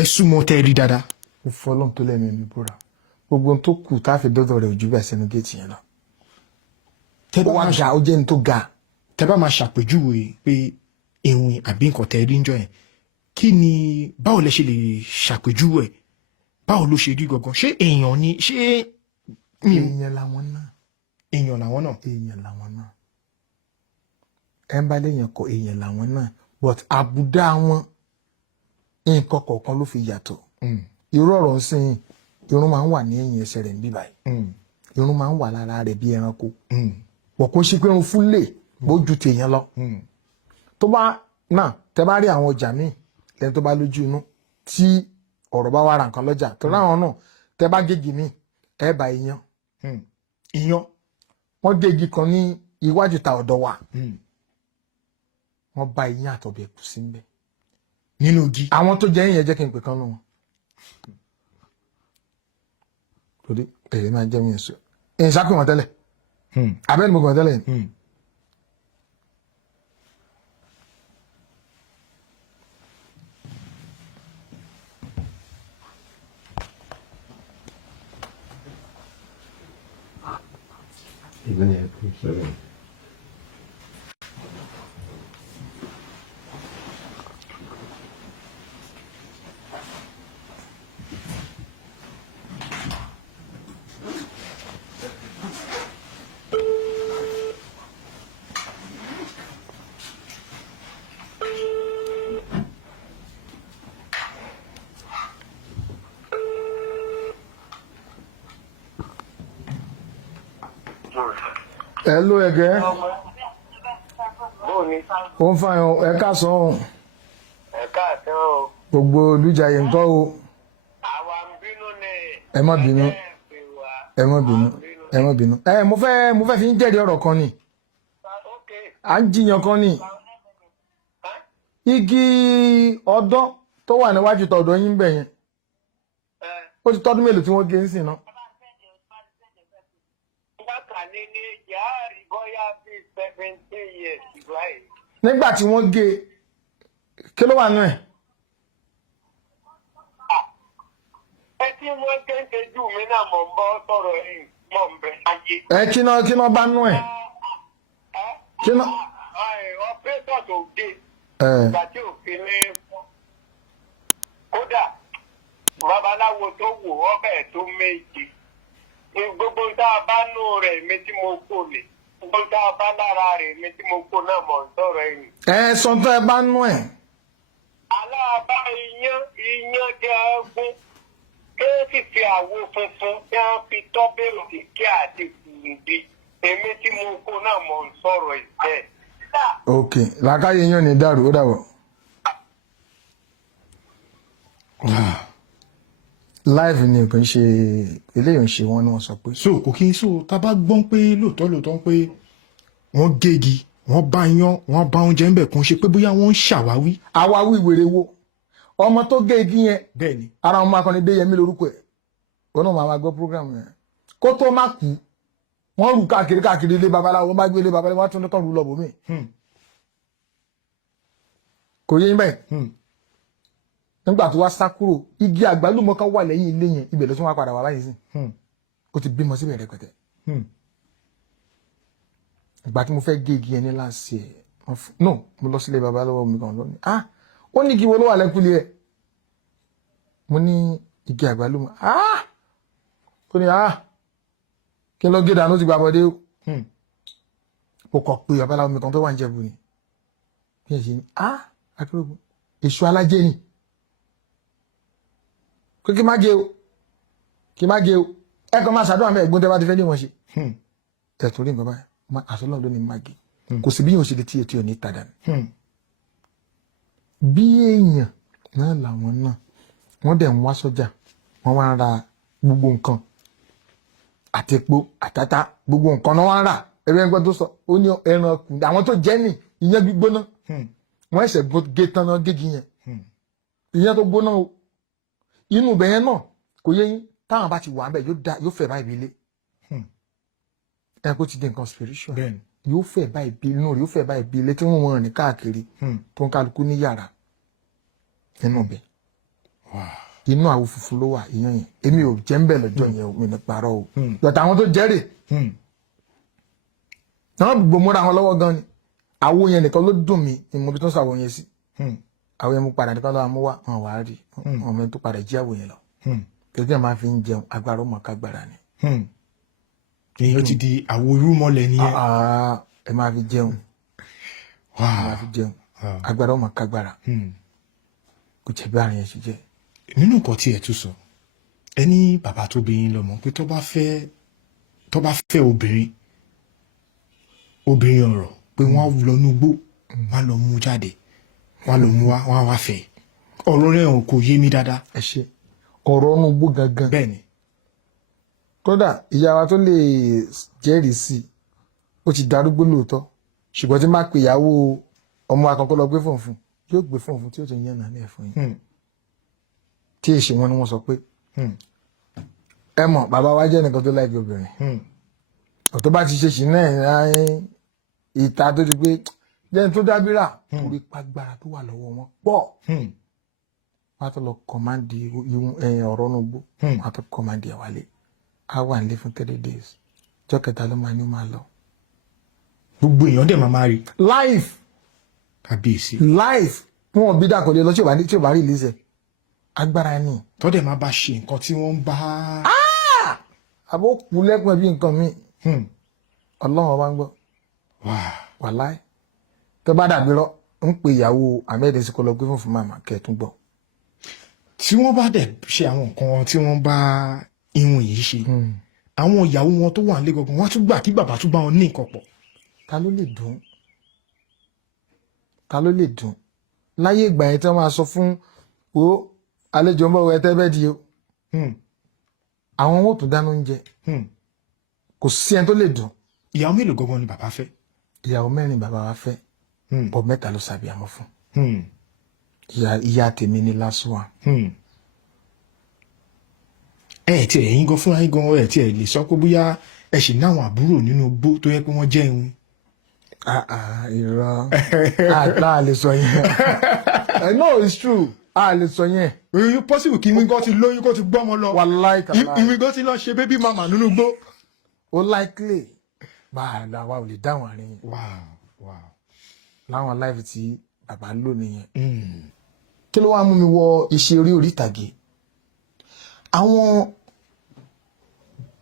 ẹ súnmọ́ tẹ́ rí dáadáa mo fọlọ́n tó lẹ́nu mi búra gbogbo ohun tó kù tá a fi dọ́dọ̀ rẹ̀ ojú bẹ́ẹ̀ sẹ́nu géètì yẹn lọ. ó wá ga ó jẹ́ ní tó ga. tẹ́ bá máa ṣàpèjúwe pé ìwìn àbí nǹkan tẹ́ rí ń jọ yẹn kí ni báwo lẹ ṣe lè ṣàpèjúwe báwo ló ṣe rí gangan ṣé èèyàn ni ṣé. èèyàn làwọn náà. èèyàn làwọn náà. èèyàn làwọn náà. ẹ ń bá léèyàn kọ èèyàn làwọn náà but àbùdá wọn nǹkan kọ̀ọ̀kan ló fi yàtọ̀. irú ọ̀rọ̀ sìn irun máa ń wà ní ẹ̀yìn ẹsẹ̀ rẹ̀ ń bí báyìí irun máa ń wà lára rẹ̀ bí ẹranko wọ́n kò ṣe pé irun fúlẹ̀ bójú tèèyàn lọ. tó bá náà tẹ bá rí àwọn ọjà míì lẹ́yìn tó bá lójú inú tí ọ̀rọ̀ bá wà ra nǹkan lọ́jà tó ráwọn náà tẹ bá gégi míì ẹ bá iyán. iyán wọ́n gégi kan ní iwájú ta ọ̀dọ̀ wa wọ́n bá iyán àtọ̀bẹ̀ kù sí ń bẹ̀. nínú igi. àwọn tó jẹ́ yẹn jẹ́ kí n pè kán nù wọn. torí èrè máa jẹ́ mi ẹ̀sọ́ ẹ̀ ń sápè wọn tẹ́lẹ̀ abẹ́ni mo gbọ́n tẹ́lẹ̀ ni. ẹ ló ẹgẹ ó ń fàyàn ẹ káàsán o gbogbo olùjàyè ńkọ́ o ẹ má bínú ẹ má bínú ẹ má bínú mo fẹ́ fi ń jẹ́rìí ọ̀rọ̀ kan ni à ń jiyàn kan ni igi ọ̀dọ́ tó wà níwájú tọ̀dọ̀ yín bẹ̀ yẹn ó ti tọ́dún mélòó tí wọ́n gé ń sìn náà. nígbà tí wọ́n gé kí ló wà nú ẹ̀. ẹ tí wọ́n gé ń ṣojú mi náà mọ̀ ń bọ́ sọ̀rọ̀ yìí mọ̀ ń bẹ ayé. ẹ kí náà bá nú ẹ̀. ọpẹ́tọ̀ tó gé ìgbà tí òfin ní kódà babaláwo tó wò ọbẹ̀ tó méje gbogbo tá a bá nù rẹ̀ mi tí mo kò lè gbogbo tá a bá lára rẹ̀ mi tí mo kò náà mọ̀ ń sọ̀rọ̀ yìí. sọ tó ẹ bá nú ẹ̀. aláàbá iyán jẹ́ ẹgún kéèkì fi àwo funfun tí wọ́n fi tọ́bẹ̀rù kíkẹ́ àti kùnìdí èmi tí mo kó náà mọ̀ ń sọ̀rọ̀ ìjẹ́. ok làákàyè yín ò ní dàrú ó dàbọ̀. live ni kò ń ṣe eléyìí ń ṣe wọn ni wọ́n sọ pé. so kò kí n so tá a bá gbọ́n pé lóòótọ́ pé wọ́n gégi wọ́n bá yan wọ́n bá oúnjẹ ń bẹ̀ kún ṣe pé bóyá wọ́n ń ṣàwáwí. àwáwí wèrè wo ọmọ tó gé igi yẹn bẹ́ẹ̀ ni ara ọmọ akọni Déyẹmí lórúkọ ẹ̀ wọn náà máa gbọ́ program yẹn kó tó má kú wọ́n rù káàkiri ilé babaláwo wọ́n bá gbé ilé babaláwo wọ́n tún ní kàn rú lọ bòmí. kò yé yín bẹ́ẹ̀ nígbà tó wá sá kúrò igi àgbálùmọ̀ kan wà lẹ́yìn ilé yẹn ibẹ̀ ló tún wá padà wá báyìí sí ó ti bímọ síbẹ̀ rẹpẹtẹ. ìgbà tí mo fẹ́ gé igi yẹn ní láǹsì ẹ̀ no mo lọ sílé babaláwo mi kan lónìí ó ní igi wo ló wà lẹ́kùlé ẹ̀ mo ní igi àgbálùmọ̀ ó ní kí n lọ gé dànù ti gba bọ́dé ó kọ̀ pé babaláwo mi kan tó wà ń Jẹ̀bú ni bí ẹ ṣe ní akérògùn èṣù alájẹ ni pé kí má gé o ẹ kàn máa ṣàdúrà mẹ́ ẹ̀gbọ́n tẹ́ bá ti fẹ́ lé wọn ṣe ẹ̀ torí nǹkan báyìí àṣọlọ́ ló ní má gé kò sí bí yóò ṣe lè tí etí ò ní tàdà ní. bí èèyàn náà làwọn náà wọ́n dẹ̀ ń wá sọ́jà wọ́n wá ń ra gbogbo nǹkan àti epo àtàtà gbogbo nǹkan náà wá ń rà ẹ̀rọ ẹgbẹ́ tó sọ ó ní ẹran kù àwọn tó jẹ́ nì ìyẹn gbígbóná wọ́n ẹ̀sẹ̀ gé tán náà gégi yẹn ìyẹn tó gbóná o inú ibẹ̀ yẹn náà kò yé yín táwọn bá ti wà ń bẹ̀ yóò fẹ̀ báyìí bí ilé ẹ̀ kó ti di nǹkan spiritual yóò fẹ̀ báyìí bí inú rẹ̀ yóò fẹ̀ báyìí bí ilé tí wọ́n rìn káàkiri tó ń kálukú ní yàrá nínú ibẹ̀. inú àwo funfun ló wà ìyẹn yẹn èmi ò jẹ́ ń bẹ̀ lọ́jọ́ yẹn ò mi ní parọ́ o yọ̀tà àwọn tó jẹ́rè náà gbogbo múra wọn lọ́wọ́ gan ni àwo yẹn nìkan ló dùn mí ni mo bí tó ń sọ àwo yẹn sí àwo yẹn mo padà nìkan lọ́wọ́ amúwá wọn wà á rí wọn mi tó padà jí àwo yẹn lọ kí ẹ máa fi ń jẹun agbára ó mọ̀ kágbára ni. èyí ó ti di àwo irúmọlẹ̀ nìyẹn. ẹ máa fi jẹun ẹ máa fi jẹun agbára ó mọ̀ kágbára kò jẹ́ bí àrùn yẹn ṣe jẹ́. nínú nǹkan tí ẹ tún sọ ẹ ní bàbá tó bí yín lọ́mọ pé tó bá fẹ́ obìnrin ọ̀rọ̀ pé wọ́n lọ núgbó wọ́n lọ mú jáde wọ́n lọ mú wá wá fẹ́ ọ̀rọ̀ rẹ̀ kò yé mi dáadáa. ẹ ṣe ọ̀rọ̀ núgbó gangan. bẹ́ẹ̀ni. kódà ìyá wa tó lè jẹ́rìí sí i ó ti darúgbó lóòótọ́ ṣùgbọ́n tí má pe ìyàwó ọmọ akọ́kọ́ lọ gbé fóun fún yóò gbé fóun fún tí ó ti yànnà ní ẹ̀fọn yìí tí èsì wọn ni wọ́n sọ pé ẹ mọ̀ bàbá wa jẹ́ nìkan tó láìpẹ́ obìnrin ọ̀tọ́ bá ti ṣe ṣì náà ìta tó ti pé jẹ́ni tó dábìrà torí pàgbára tó wà lọ́wọ́ wọn pọ̀ wọ́n á tó lọ kọ̀mándì ọ̀rọ̀ nugbó wọ́n á tó kọ̀mándì ẹ̀ wálé á wà nílé fún 3 days ọjọ́ kẹta ló máa ní ó máa lọ. gbogbo èèyàn dẹ̀ máa rí. life kábíyèsí. life wọn bí dàkọ̀ lé lọ tí ò bá rí ìlísẹ̀ agbára ni. tọ́dẹ̀ máa bá ṣe nǹkan tí wọ́n ń bá. àbó kú lẹ́pọ̀ bí nǹkan mi ọlọ́run ọba ń gbọ́ wàláì tó bá dàbí rọ ń pe ìyàwó ahmed esiko lọ gbé fún màmá kẹtùn gbọ́. tí wọ́n bá dẹ̀ ṣe àwọn nǹkan tí wọ́n bá irun yìí ṣe àwọn ìyàwó wọn tó wà nílé gangan wọ́n tún gbà kí bàbá tún bá wọn ní nǹkan pọ̀. ta ló lè dùn láyé ìgbà yẹn tí wọ́n máa sọ fún o àlejò ń bọ̀ wẹ tẹ́bẹ́ di o àwọn wọn ò tún dáná oúnjẹ kò sí ẹni tó lè dùn. ìyàwó mélòó gangan ni bàbá fẹ́. ìyàwó 4 bàbá wa fẹ́ bọ̀ 3 ló ṣàbíamọ fún ìyá tèmi ní last one. tí ẹ̀yin gan fúnra yín gan tí ẹ lè sọ pé bóyá ẹ sì ní àwọn àbúrò nínú igbó tó yẹ pé wọ́n jẹ́ ìwọ̀n. irọ́ a lè sọ yẹn no it's true a lè sọ yẹn. oye possible kí ìwé gan ti lóyún kó ti gbọ́mọ lọ. wàláì kàlá ìwé gan ti lọ ṣe bébí màmá nínú igbó. ó likely bá a la wa ò lè dáhùn àárín yẹn. láwọn láìfì tí bàbá lò nìyẹn. kí ló wá mú mi wọ iṣẹ́ orí ìtàgé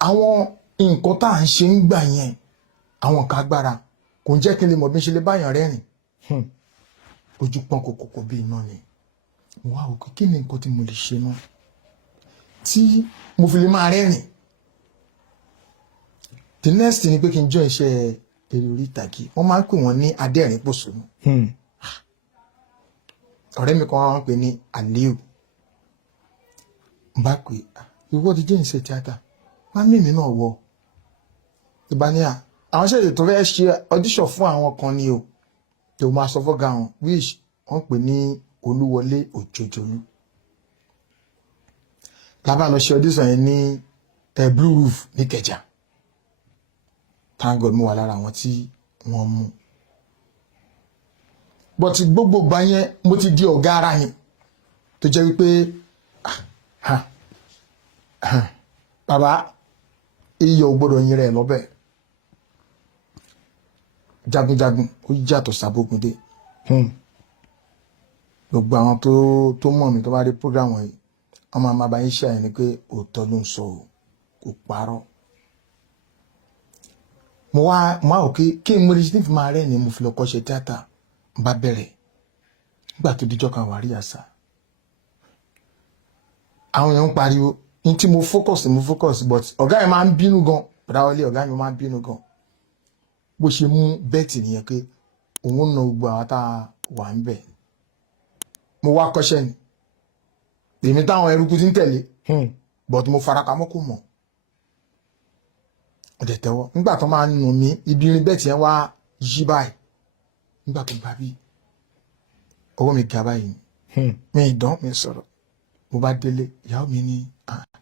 àwọn nǹkan tá à ń ṣe ń gbà yẹn àwọn kan agbára kò ń jẹ́ kí n lè mọ̀ bí n ṣe lè báyàn rẹ́rìn ojú pọ́n kòkòkò bí iná ni mo wá wò pé kí ni nǹkan tí mo lè ṣe náà tí mo fi lè máa rẹ́rìn the next thing ni pé kí n jọ iṣẹ́ eré orí ìtàgé wọ́n máa ń pè wọ́n ní adẹ́rìn pòṣónú ọ̀rẹ́ mi kan wọ́n pè ní Aliu n bá pè ìwọ ti jẹ́ ìṣe tíátà wọ́n ní ìmí náà wọ ìbáníyà àwọn ṣèlè tó fẹ́ ṣe audition fún àwọn kan ni o tó máa sọ fọ́gà wọn which wọ́n pè ní Olúwọlé Òjòjòlú lábá lọ ṣe audition yẹn ní Blue Roof ní Ìkẹjà thank God mo wà lára àwọn tí wọ́n mú but gbogbo gbà yẹn mo ti di ọ̀gá ara yẹn tó jẹ́ wípé bàbá iyọ̀ ò gbọ́dọ̀ yin rẹ̀ lọ́bẹ̀ jagunjagun ó yàtọ̀ sábógundé gbogbo àwọn tó mọ̀ mí tó bá rí program yìí wọ́n máa bá yín ṣe àyẹ̀ ni pé òótọ́ ló ń sọ o kò parọ́ mo wá òkè kí n mo lè ṣe ní fi máa rẹ́ ni mo fi lọ kọ́ ṣe tíátà n bá bẹ̀rẹ̀ nígbà tó dijọ́ kan wà rí àṣà àwọn èèyàn ń pariwo ní tí mo focus but ọ̀gá yẹn máa ń bínú gan Bọ̀dáwọlé ọ̀gá mi máa ń bínú gan bó ṣe mú bẹ́ẹ̀tì nìyẹn pé òun na gbogbo àwọn tá a wà ń bẹ̀ mo wá kọ́ṣẹ́ ni èmi táwọn eruku ti ń tẹ̀lé but mo farapamọ́ kò mọ̀ ọ̀dẹ̀ tẹ́wọ́ nígbà tó máa ń nù mí ibi irin bẹ́ẹ̀tì yẹn wá yí báyìí nígbà tó bá bí ọwọ́ mi ga báyìí mi ìdán mi sọ̀rọ̀ mo bá délé ìyàwó mi ní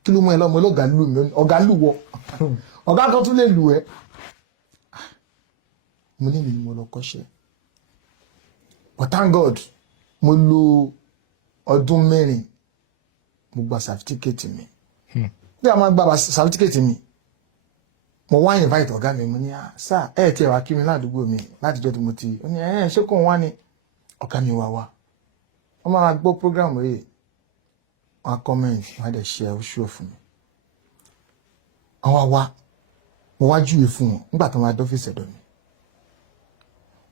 kí ló mú ẹ lọ́mọ ọlọ́gà lù mí ọ̀gá lù wọ ọ̀gá kan tún lè lù ẹ́ mo ní ìlú mo lọ kọ́ṣẹ́ but thank God mo lo ọdún 4 mo gba certificate mi bí a máa gba certificate mi mo wá invite ọ̀gá mi mo ní sir ẹ tí ẹ wá kí mi ládùúgbò mi láti jọ́ tí mo ti ó ní ṣé kò wá ní ọ̀gá mi wá wọ́n máa gbọ́ program yìí wọ́n comment wọ́n á dẹ̀ share oṣù fún mi àwọn wa mo wá júwe fún wọn nígbà tó máa dọ́fíìsì ẹ̀dọ̀ mi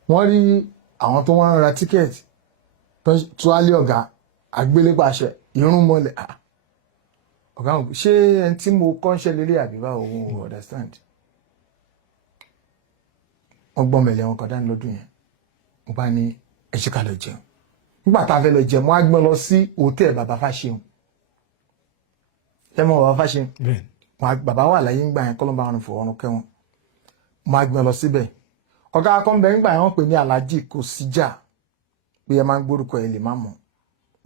wọ́n rí àwọn tó wọ́n ra tíkẹ́ẹ̀tì tó á lé ọ̀gá àgbélépàṣẹ irun mọ́lẹ̀ ọ̀gá wọn ṣé ẹni tí mo kọ́ ń ṣe lélẹ̀ àbí báwo wọn ò understand wọ́n gbọ́n mẹ́lẹ̀ wọn kọ́ dání lọ́dún yẹn mo bá ní ẹ ṣe ká lọ jẹun nígbà tá a fẹ́ lọ jẹun mo á gbọ́n lọ sí hòtẹ́ẹ̀lì bàbá Fáṣeun ẹ mọ bàbá Fáṣeun bàbá wà láyé ńgbà yẹn kọ́lọ́mbà wọn fò ọrùn kẹ́wọn mo á gbọ́n lọ síbẹ̀ ọ̀gá akọ́ńbẹ ńgbà yẹn wọ́n pè ní Alhaji kò síjà pé ẹ máa ń gbórúkọ ẹ lè má mọ̀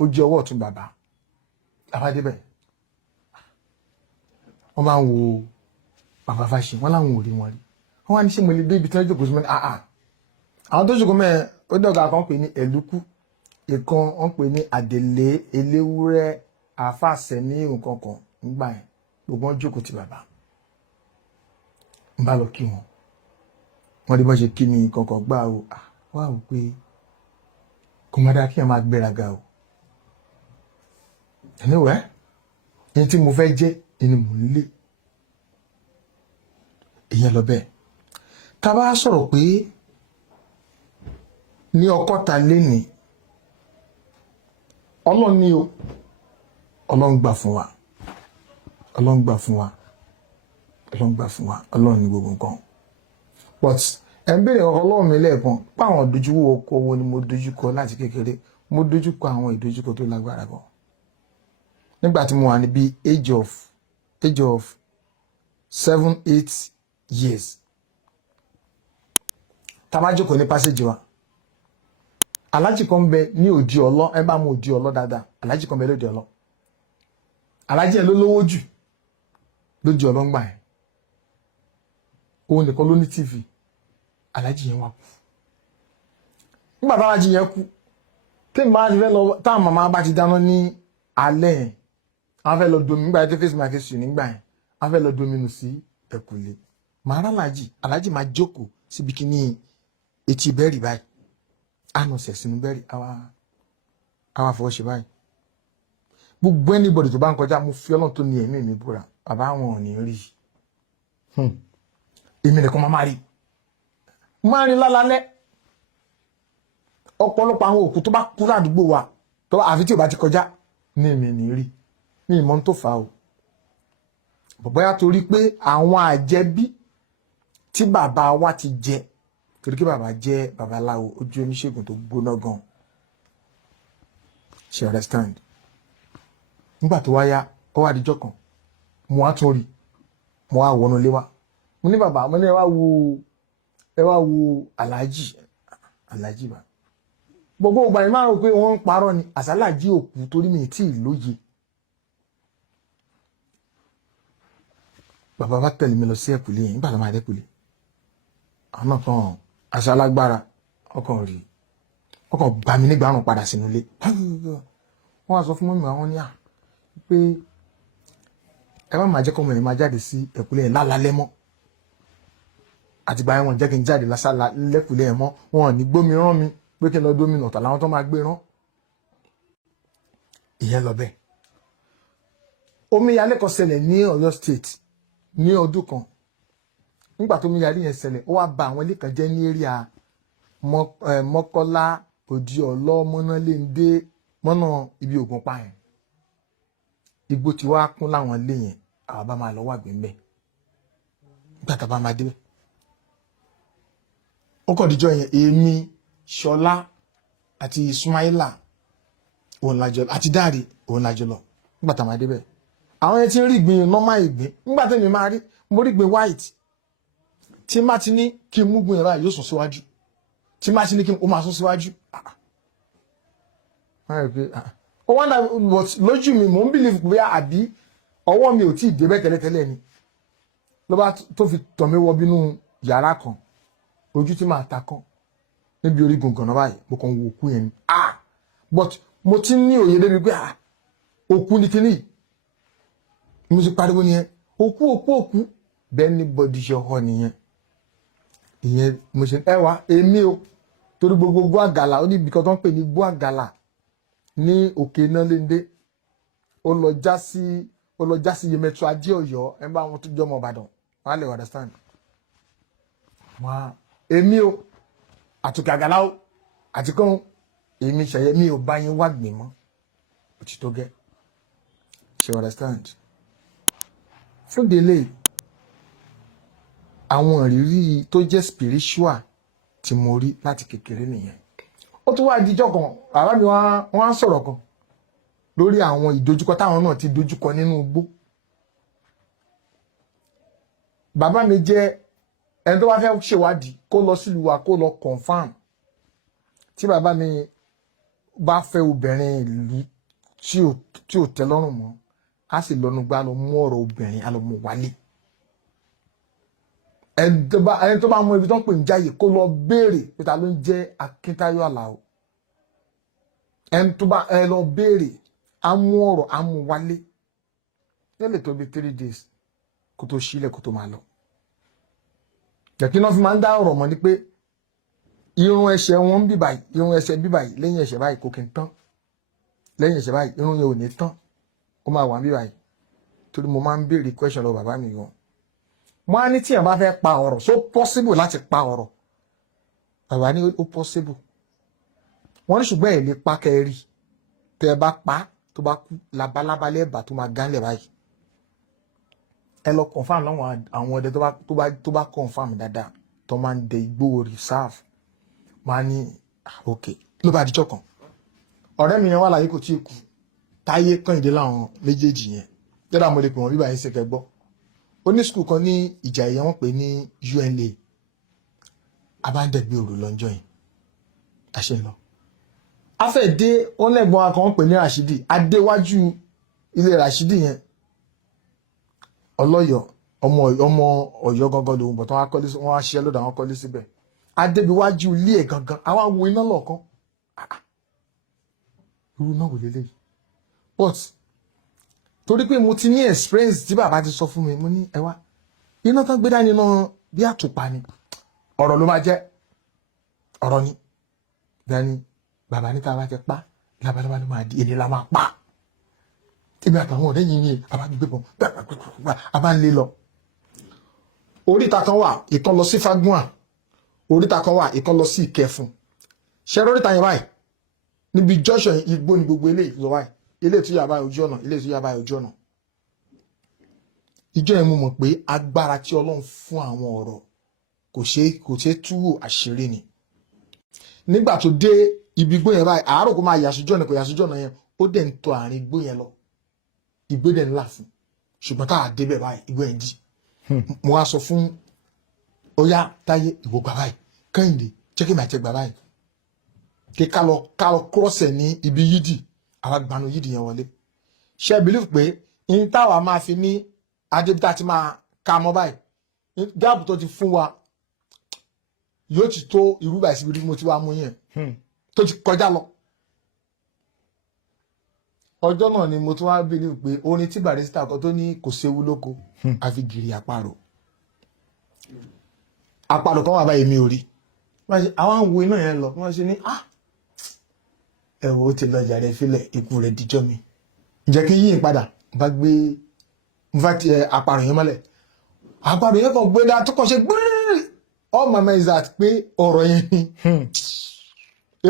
ó jẹ́ ọwọ́ ọ̀tún bàbá àbádébẹ̀ wọ́n máa ń wo bàbá Fáṣe wọ́n láwọn ò rí wọn rí wọ́n wá ní ṣé mo lè dé ibi tí wọ́n jókòó sí mọ́ ní àwọn tó jókòó mẹ́ẹ̀ ó dọ̀gá kan pè ní ẹ̀lúkú ìkan wọ́n pè ní àdèlé eléwúrẹ́ àfàṣẹ ní nǹkan kan nígbà yẹn gbogbo wọn jókòó ti bàbá ń bá lọ kí wọn wọ́n rí bọ́ ṣe kí mi kankan gbá o wá wò pé kò má dáa kí ẹ máa gbéraga o anyway ẹni tí mo fẹ́ jẹ́ ẹni mò ń lé ìyẹn lọ bẹ́ẹ̀ tá a bá sọ̀rọ̀ pé ní ọkọ́ta lénìí ọlọ́run ní o ọlọ́run gbà fún wa ọlọ́run gbà fún wa ọlọ́run gbà fún wa ọlọ́run ní gbogbo nǹkan but ẹ̀ ń béèrè ọkọ̀ ọlọ́run mi lẹ́ẹ̀kan páwọn dojúkọ ọkọ̀ wo ni mo dojúkọ láti kékeré mo dojúkọ àwọn ìdojúkọ tó lágbára gan nígbà tí mo wà ní bí age of 7-8 years tá bá jókòó ní passage wa alájì kan bẹ ní òdi ọlọ ẹ bá mú òdi ọlọ dáadáa alájì kan bẹ lódi ọlọ alájì ẹ ló lówó jù lódi ọlọ ń gbà yẹn òun nìkan ló ní tv alájì yẹn wà kú nígbà tá alájì yẹn kú tí n bá ti fẹ́ lọ táwọn màmá bá ti dáná ní alẹ́ yẹn àwọn fẹ́ lọ domi nígbà tí face market sùn nígbà yẹn àwọn fẹ́ lọ domi nù sí ẹ̀kúlé màá rà alájì máa jókòó síbi kíní etí bẹ́ẹ̀rì báyìí àna ọ̀sẹ̀ sínú bẹ́ẹ̀rì àwa fọwọ́ ṣe báyìí gbogbo anybody tó bá ń kọjá mo fi ọlọ́run tó ní ẹ̀mí mi búra bàbá àwọn ò ní rí èmi nìkan máa rí lálálẹ́ ọ̀pọ̀lọpọ̀ àwọn òkú tó bá kú ládùúgbò wa tó àfi tí ò bá ti kọjá ní èmi ní rí ní ìmọ̀ tó fà á o bọ̀bọ́yá torí pé àwọn àjẹbí tí bàbá wa ti jẹ torí kí bàbá jẹ́ babaláwo ojú oníṣègùn tó gbóná gan ṣe understand nígbà tó wáyá ó wá díjọ́ kan mo wá tún rí mo wá wọnú ilé wa mo ní bàbá mo ní ẹ wá wo aláàjì bá gbogbo ìgbà yìí máa rò pé wọ́n ń parọ́ ni àsálàjì òkú torí mi tí ì lóye bàbá bá tẹ̀lé mi lọ sí ẹ̀kúlé yẹn nígbà tó máa dẹ́kúlé àwọn kan aṣálágbára ọkàn rí ọkàn bá mi nígbà àrùn padà sínú ilé wọ́n wá sọ fún mọ́mí àwọn ní pé ẹ má máa jẹ́ kọ́mọ yẹn máa jáde sí ẹ̀kúlé yẹn lálálẹ́ mọ́ àtìgbà yẹn wọ́n jẹ́ kí n jáde lẹ́kúlé yẹn mọ́ wọn ò ní gbómi rán mi pé kí n lọ dómi nọ̀tà láwọn tó máa gbé rán ìyẹn lọ bẹ́ẹ̀ omíyalé kan ṣẹlẹ̀ ní Ọ̀yọ́ state ní ọdún kan nígbà tó omíyalé yẹn ṣẹlẹ̀ ó wá ba àwọn ilé kan jẹ́ ní area Mọ́kọ́lá Òdì Ọ̀lọ́ Mọ́nàléndé mọ́nà ibi Ògùn pa yẹn igbó tí wàá kún láwọn ilé yẹn àwọn bá máa lọ wà gbé mbẹ nígbà tá a bá máa débẹ̀ ó kọ̀ díjọ́ yẹn èmi Ṣọlá àti Ismaila òun làjọ àti Dáre òun làjọ lọ nígbà tá a máa débẹ̀ àwọn yẹn ti ń rí ìgbín normal ìgbín nígbà tẹ́mi máa rí mo rí ìgbín white tí má ti ní kí n mú gbìn yàrá yóò sún síwájú tí má ti ní kí n ó máa sún síwájú ó wọ́n náà lójú mi mò ń bìlì pé àbí ọwọ́ mi ò tí ì débẹ̀ tẹ́lẹ̀tẹ́lẹ̀ ni ló bá tó fi tọ̀ mí wọ bínú yàrá kan ojú tí màá ta kán níbi orí gùngàn náà báyìí mo kàn wò òkú yẹn ni but mo ti ní òye débi pé òkú ni kíní mo sì pariwo nìyẹn òkú bẹ́ẹ̀ ni bọ́dí ṣe họ nìyẹn ìyẹn mo ṣe ẹwà èmi o torí gbogbo àgàlà ó ní ibi kan tó ń pè ní gbó àgàlà ní òkè iná léńdé ó lọ já sí Yemẹtu Adé Ọ̀yọ́ ẹ bá wọn tó jọmọ Ìbàdàn wọn á lè understand wọn èmi o àtòkè àgàlà o àti kàn èmi Seye mi ò bá yín wá gbìn mọ́ òtítọ́ gẹ́ ṣe understand fún délé àwọn ìrírí tó jẹ́ spiritual tí mo rí láti kékeré nìyẹn ó tún wá díjọ́ kan bàbá mi wọ́n á sọ̀rọ̀ kan lórí àwọn ìdojúkọ táwọn náà ti dojúkọ nínú igbó bàbá mi jẹ́ ẹni tó bá fẹ́ ṣèwádìí kó lọ sílùú wa kó lọ confam tí bàbá mi bá fẹ́ obìnrin ìlú tí ò tẹ́ lọ́rùn mọ́ á sì lọ́nu gbá lọ mú ọ̀rọ̀ obìnrin á lọ mú wálé ẹni tó bá mú ibi tó ń pè ń jáyè kó lọ béèrè pé ta ló ń jẹ́ Akíntayọ̀ Àlàó ẹni tó bá lọ béèrè á mú ọ̀rọ̀ á mú wálé lẹ́lẹ̀ tó bí 3 days kó tó sílẹ̀ kó tó máa lọ jẹ́kí náà fi máa ń dá ọ̀rọ̀ mọ́ ni pé irun ẹsẹ̀ wọn ń bì báyìí irun ẹsẹ̀ bí báyìí lẹ́yìn ẹsẹ̀ báyìí kò kí n tán lẹ́yìn ẹsẹ̀ báyìí irun yẹn ò ní tán ó máa wà ń bí báyìí torí mo máa ń béèrè question lọ bàbá mi gan wọ́n á ní tí èèyàn bá fẹ́ pa ọ̀rọ̀ so possible láti pa ọ̀rọ̀ bàbá ní ó possible wọ́n ní ṣùgbọ́n ẹ̀ lè pa kẹrì tẹ́ ẹ bá pa tó bá kú labalábá lẹ́ẹ̀bà tó máa gánlẹ̀ báyìí ẹ lọ confam lọ́wọ́ àwọn ọdẹ tó bá confam dáadáa tó máa ń dẹ igbó reserve máa ní ok ló bá dijọ́ kan ọ̀rẹ́ mi yẹn wà láyé kò tí ì kú Táyé Kẹ́hìndé láwọn méjèèjì yẹn jẹ́dá mo lè pè wọ́n bíbá yín ṣe kẹ́ gbọ́ ó ní skul kan ní Ìjàyè wọ́n pè ní UNA abáńdẹ̀gbé òru lọ́njọ́ yìí a ṣe ń lọ afẹ́ dé wọ́n lẹ́gbọ́n akọ̀ wọ́n pè ní Rashidi adéwájú ilé Rashidi yẹn ọlọ́yọ̀ ọmọ Ọ̀yọ́ gangan lòun bọ̀ tán wọ́n á ṣiṣẹ́ lọ́dọ̀ àwọn kọ́lé síbẹ̀ adébíwájú ilé ẹ̀ gangan àwọn wo iná lọ́ọ̀kan irú náà wò lélẹ́yìí but torí pé mo ti ní experience tí bàbá ti sọ fún mi mo ní ẹ wá iná tán gbé dání náà bí àtùpà ni ọ̀rọ̀ ló máa jẹ́ ọ̀rọ̀ ni dání bàbá ní ká bá ti pa labalábá ló máa di èdè la máa pa tèmi àtàwọn ọ̀rẹ́ yìí ni àbá gbé bọ̀ àbá ń lé lọ oríta kan wà ìkan lọ sí Fagbọ́n oríta kan wà ìkan lọ sí Ìkẹfún ṣe oríta yẹn báyìí níbi junction igbó ni gbogbo eléyìí lọ báyìí ilé tí yàrá ojú ọ̀nà ilé tí yàrá ojú ọ̀nà ìjọ yẹn mo mọ̀ pé agbára tí Ọlọ́run fún àwọn ọ̀rọ̀ kò ṣe túwò àṣírí ni nígbà tó dé ibi igbó yẹn báyìí àárò kó máa yàsójú ọ̀nà kò yàsójú ọ̀nà yẹn ó dẹ̀ ń tọ àárín igbó yẹn lọ igbó dẹ̀ ńlá fún ṣùgbọ́n tá a débẹ̀ báyìí igbó yẹn dì mo wá sọ fún Ọya Táyé ìwọ gbà báyìí Kẹ́hìndé jẹ́ kí màá tẹ gbà báyìí kí ká lọ kúrọ̀sẹ̀ ní ibi yídì àwa gbanu yídì yẹn wọlé ṣe believe pé in táwa máa fi ní adébítà ti máa ka mọ́ báyìí gáàbù tó ti fún wa yóò ti tó irú báyìí síbi tí mo ti wá mú yẹn tó ti kọjá lọ ọjọ́ náà ni mo tún wá believe pé orin tí Barrister kan tó ní kò séwu lóko àfi gìrì àparò kan wà báyìí mi ò rí àwọn àwọn wo iná yẹn lọ wọ́n ṣe ní ẹ̀wọ̀ ó ti lọ jàre fílẹ̀ ikú rẹ̀ díjọ́ mi ǹjẹ́ kí yín padà bá gbé àparò yẹn mọ́lẹ̀ àparò yẹn kan gbé dáa tó kàn ṣe gbúrúrú all my mind is that pé ọ̀rọ̀ yẹn ni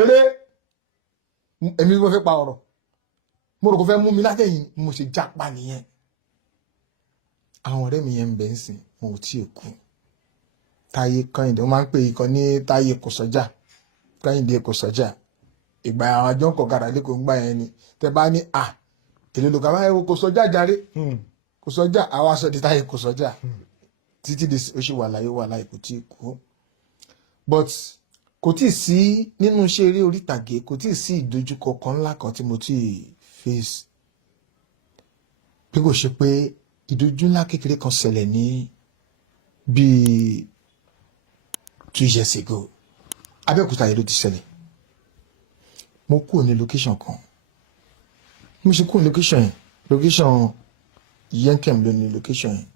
eré èmi ló fẹ́ pa ọ̀rọ̀ mo rò kó fẹ́ mú mi látẹ̀yìn mo ṣe jápa nìyẹn àwọn ọ̀rẹ́ mi yẹn ń bẹ ń sìn mo ò tí ì kú Táyé Kẹ́hìndé wọ́n máa ń pè ikọ̀ ní Táyé kò sọ́jà Kẹ́hìndé kò sọ́jà ìgbà àwọn àjọ ń kọ̀ gàrà lẹ́kọ̀ọ́ ń gbà yẹn ni tẹ bá ní èlé ló kà máa ń kò sọ́jà jàre kò sọ́jà àwọn aṣọ di Táyé kò sọ́jà títí di ó ṣe wà láyé kò tí ì kú but kò tí ì sí nínú iṣẹ́ eré orí ìtàgé kò tí ì sí ìdojúkọ kan ńlá kan tí mo tí ì face bí kò ṣe pé ìdojú ńlá kékeré kan ṣẹlẹ̀ ní bíi 2 years ago Abẹ́òkúta yìí ló ti ṣẹlẹ̀ mo kúrò ní location kan mo ṣe kúrò location Yenkem ló ní location yẹn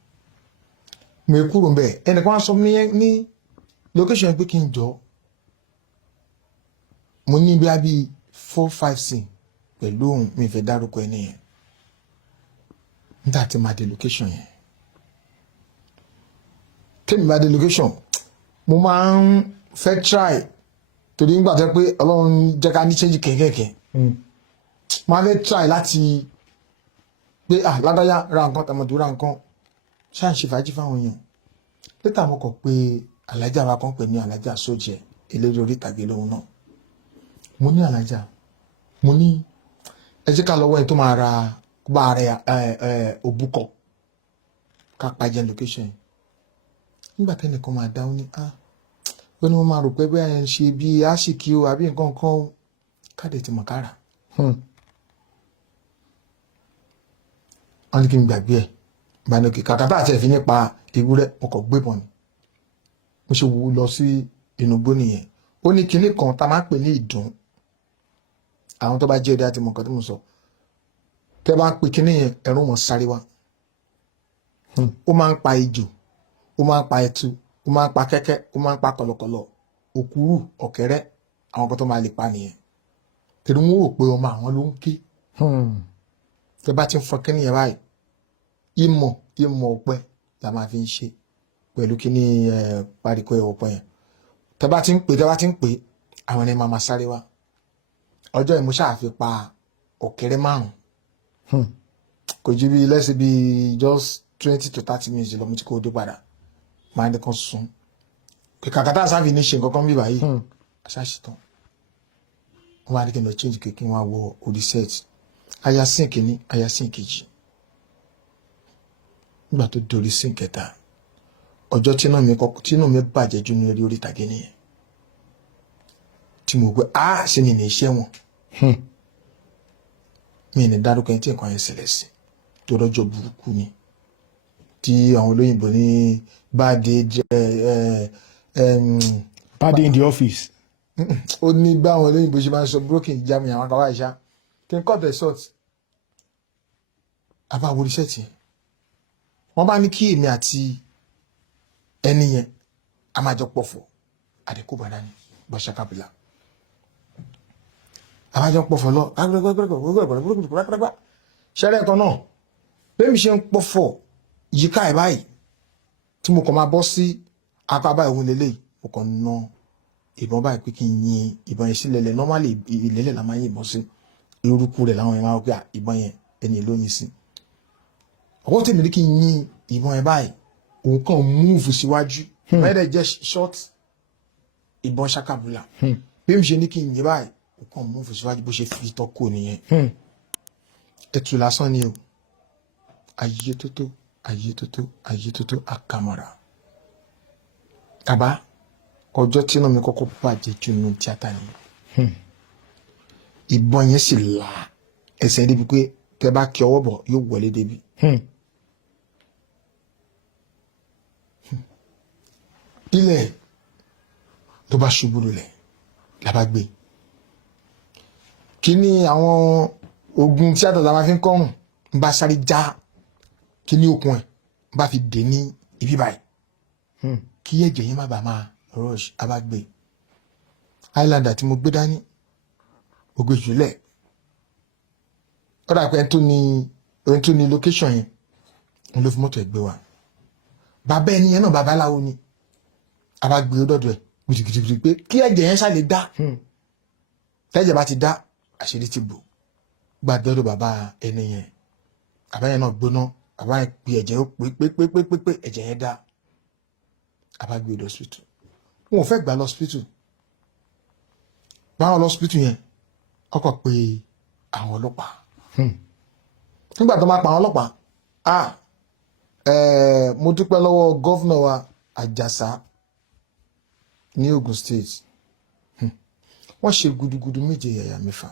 mo kúrò ń bẹ̀ ẹnìkan wá sọ ní location yẹn pé kí n jọ mo ní bí a bí 4-5 sin pẹ̀lú òun mi fẹ́ dárúkọ ẹni yẹn nígbà tí máa dé location yẹn tèmi bá dé location mo máa ń fẹ́ try torí nígbà tó pé Ọlọ́run jẹ́ ká ní change kẹ̀kẹ́kẹ́ máa fẹ́ try láti pé ládáyà ra nǹkan tàmọ̀dù ra nǹkan ṣáà ń ṣe fàájì fáwọn èèyàn létà mo kọ̀ pé alájà wa kan pè ní alájà sójẹ eléré orí ìtàgé lòun náà mo ní alájà mo ní ẹ jẹ́ ká lọ́wọ́ ẹ tó máa ra bá rẹ òbúkọ ká pàjẹ́ location nígbà tẹ́nìkan máa dáhùn ní ó ní wọ́n máa rò pé bẹ́ẹ̀ ń ṣe bí àṣìkí o àbí nǹkan kan káàdì tí mo kára wọ́n ní kí n gbàgbé ẹ̀ ìbànúkì kàkàtà àti ẹ̀fín nípa ewúrẹ́ ọkọ̀ gbébọn ni mo ṣe wù lọ sí inú igbó nìyẹn ó ní kinní kan tá a máa ń pè ní ìdùn àwọn tó bá jẹ́ ẹ̀dá àti mọ̀ọ́kan tó mọ̀ sọ tẹ́ bá ń pè kinní yẹn ẹ̀rù wọn sáré wá ó máa ń pa ejò ó máa ń pa ẹtu ó máa ń pa kẹ́kẹ́ ó máa ń pa kọ̀lọ̀kọ̀lọ̀ òkúrù ọ̀kẹ́rẹ́ àwọn kan tó máa lè pa nìyẹn tẹ̀lé wọn rò pé ọmọ àwọn ló ń ké tẹ́ bá ti ń fọ kinní yẹn báyìí ìmọ̀ ọ̀pẹ la máa fi ń ṣe pẹ̀lú kíní parikọ ọ̀pẹ yẹn tẹ́ bá ti ń pè àwọn ẹni máa sáré wá ọjọ́ ìmú ṣáàfi pa ọ̀kẹ́rẹ́ 5 kò ju bí lẹ́sìn bí just 20 to 30 minutes lọ mo ti kó o dé padà máa ní kan sùn kàkàtà sáfì ní ṣe nǹkan kan bí báyìí aṣáṣetán wọn wá ní kí n lọ change kékeré wọn wọ orí set ayasin kìíní ayasin kejì nígbà tó dorí sí kẹta ọjọ́ tínú mi bàjẹ́ jù ní orí ìtàgé nìyẹn tí mo gbé ṣe ni ní iṣẹ́ wọn mi ní dárúkọ ẹni tí nǹkan yẹn ṣẹlẹ̀ sí tó rọ́jọ́ burúkú ni tí àwọn olóyìnbó ní bad day in the office ó ní bá àwọn olóyìnbó ṣe máa ń sọ broken jam àwọn akọwà ìṣá kí n cut the short àbáwo iṣẹ́ tiẹ̀ wọ́n bá ní kí èmi àti ẹni yẹn a máa jọ pọ̀fọ̀ àdínkù bàdá ni bọ́ṣákàbìlà a máa jọ pọ̀fọ̀ lọ ṣẹlẹ̀ kan náà bẹ́ẹ̀ mi ṣe ń pọ̀fọ̀ yíká ẹ̀ báyìí tí mo kàn máa bọ́ sí apá báyìí òun lélẹ́yìí mo kàn ná ìbọn báyìí pé kí n yin ìbọn yẹn sí lẹ́lẹ̀ normally ìlẹ́lẹ̀ la máa ń yìnbọn sí eruku rẹ̀ láwọn yẹn máa ń gbé ìbọn yẹn ẹni ló yin sí ọwọ́ tèmi ní kí n yin ìbọn yẹn báyìí òun kàn múùfù síwájú mẹ́rẹ̀ jẹ́ short ìbọn ṣakabula bí mi ṣe ní kí n yin báyìí òun kàn múùfù síwájú bó ṣe fi tọ́kù nìyẹn ẹ̀tù lásán ni o ayé tótó àkàmọ̀ra tàbá ọjọ́ tí náà mi kọ́kọ́ bàjẹ́ jù nínú tíátà ni ìbọn yẹn sì là ẹsẹ̀ débi pé tẹ bá kí ọwọ́ bọ̀ yóò wọlé débi ilẹ̀ tó bá ṣubú lulẹ̀ làbá gbé kí ni àwọn ogun tíátà tá a máa fi ń kọ́rùn ń bá sáré já kí ni okùn ẹ̀ ń bá fi dè ní ibi báyìí kí ẹ̀jẹ̀ yẹn má bàa máa rush abágbé highlander tí mo gbé dání mo gbé jùlẹ̀ ó dà pé ẹni tó ní location yẹn ń ló fi mọ́tò ẹ̀ gbé wa bàbá ẹni yẹn náà babaláwo ni abágbé dọ́dọ̀ ẹ̀ gidigidi pé kí ẹ̀jẹ̀ yẹn ṣáà lè dá tẹ́jẹ̀ bá ti dá àṣírí ti bò gbàdọ́dọ̀ bàbá ẹni yẹn bàbá yẹn náà gbóná bàbá yẹn pe ẹ̀jẹ̀ ó pé ẹ̀jẹ̀ yẹn dá abágbé lọ hospital wọn ò fẹ́ gbà lọ hospital báwọn lọ hospital yẹn ọkọ̀ pé àwọn ọlọ́pàá nígbà tó máa pa àwọn ọlọ́pàá mo dúpẹ́ lọ́wọ́ gọ́fúnà wa Àjàsá ní Ogun State wọ́n ṣe gudugudu méje yàyà mẹ́fà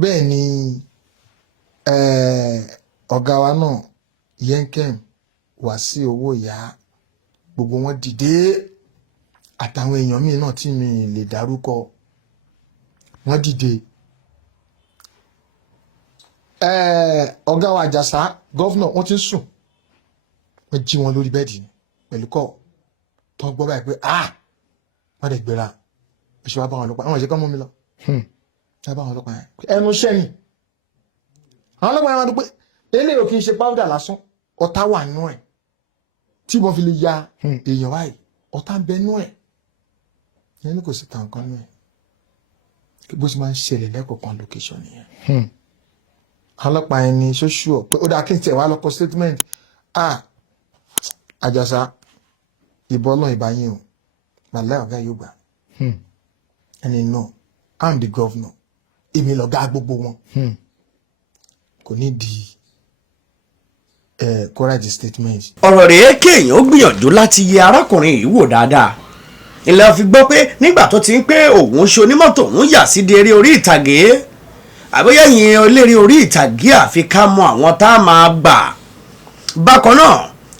bẹ́ẹ̀ ni ọ̀gá wa náà Yenkem wá sí owó ìyá gbogbo wọn dìde àtàwọn èèyàn míì náà tí mi lè dárúkọ wọ́n dìde ọ̀gá wa Àjàsá gọ́fúnà wọ́n ti ń sùn wọ́n jí wọn lórí bẹ́ẹ̀dì pẹ̀lú kọ́ tó gbọ́ báyìí pé wọ́n dẹ̀ gbéra ṣe wá bá wọn ọlọ́pàá àwọn ìṣẹ́kọ́ mú mi lọ ṣe bá wọn ọlọ́pàá yẹn ẹnu iṣẹ́ ni àwọn ọlọ́pàá yẹn wọn dúpẹ́ eléyìí ò kì í ṣe páwùdà lásán ọ̀tá wà nú ẹ̀ tí wọ́n fi lè ya èèyàn báyìí ọ̀tá ń bẹ nú ẹ̀ yẹn ní kò sí tàǹkan nú ẹ̀ bó ṣe máa ń ṣẹlẹ̀ lẹ́kọ̀ọ̀kan location nìyẹn ọlọ́pàá yẹn ni ṣóṣù ọ̀ pé ó dáa kí n tẹ̀ wá lọ́kọ̀ statement Àjàsá ìbọn ọlọ́run ìbáyín o màlẹ́ ọ̀gá yóò gbà ẹni náà I'm the governor èmi lọ̀gá gbogbo wọn kò ní di correct statement. ọ̀rọ̀ rèé kéèyàn ó gbìyànjú láti yẹ arákùnrin yìí wò dáadáa ilẹ̀ fi gbọ́ pé nígbà tó ti ń pé òun ṣe onímọ́tò òun yà sí di eré orí ìtàgé àbóyá yìí eléré orí ìtàgé àfi ká mọ àwọn tá a máa gbà bákan náà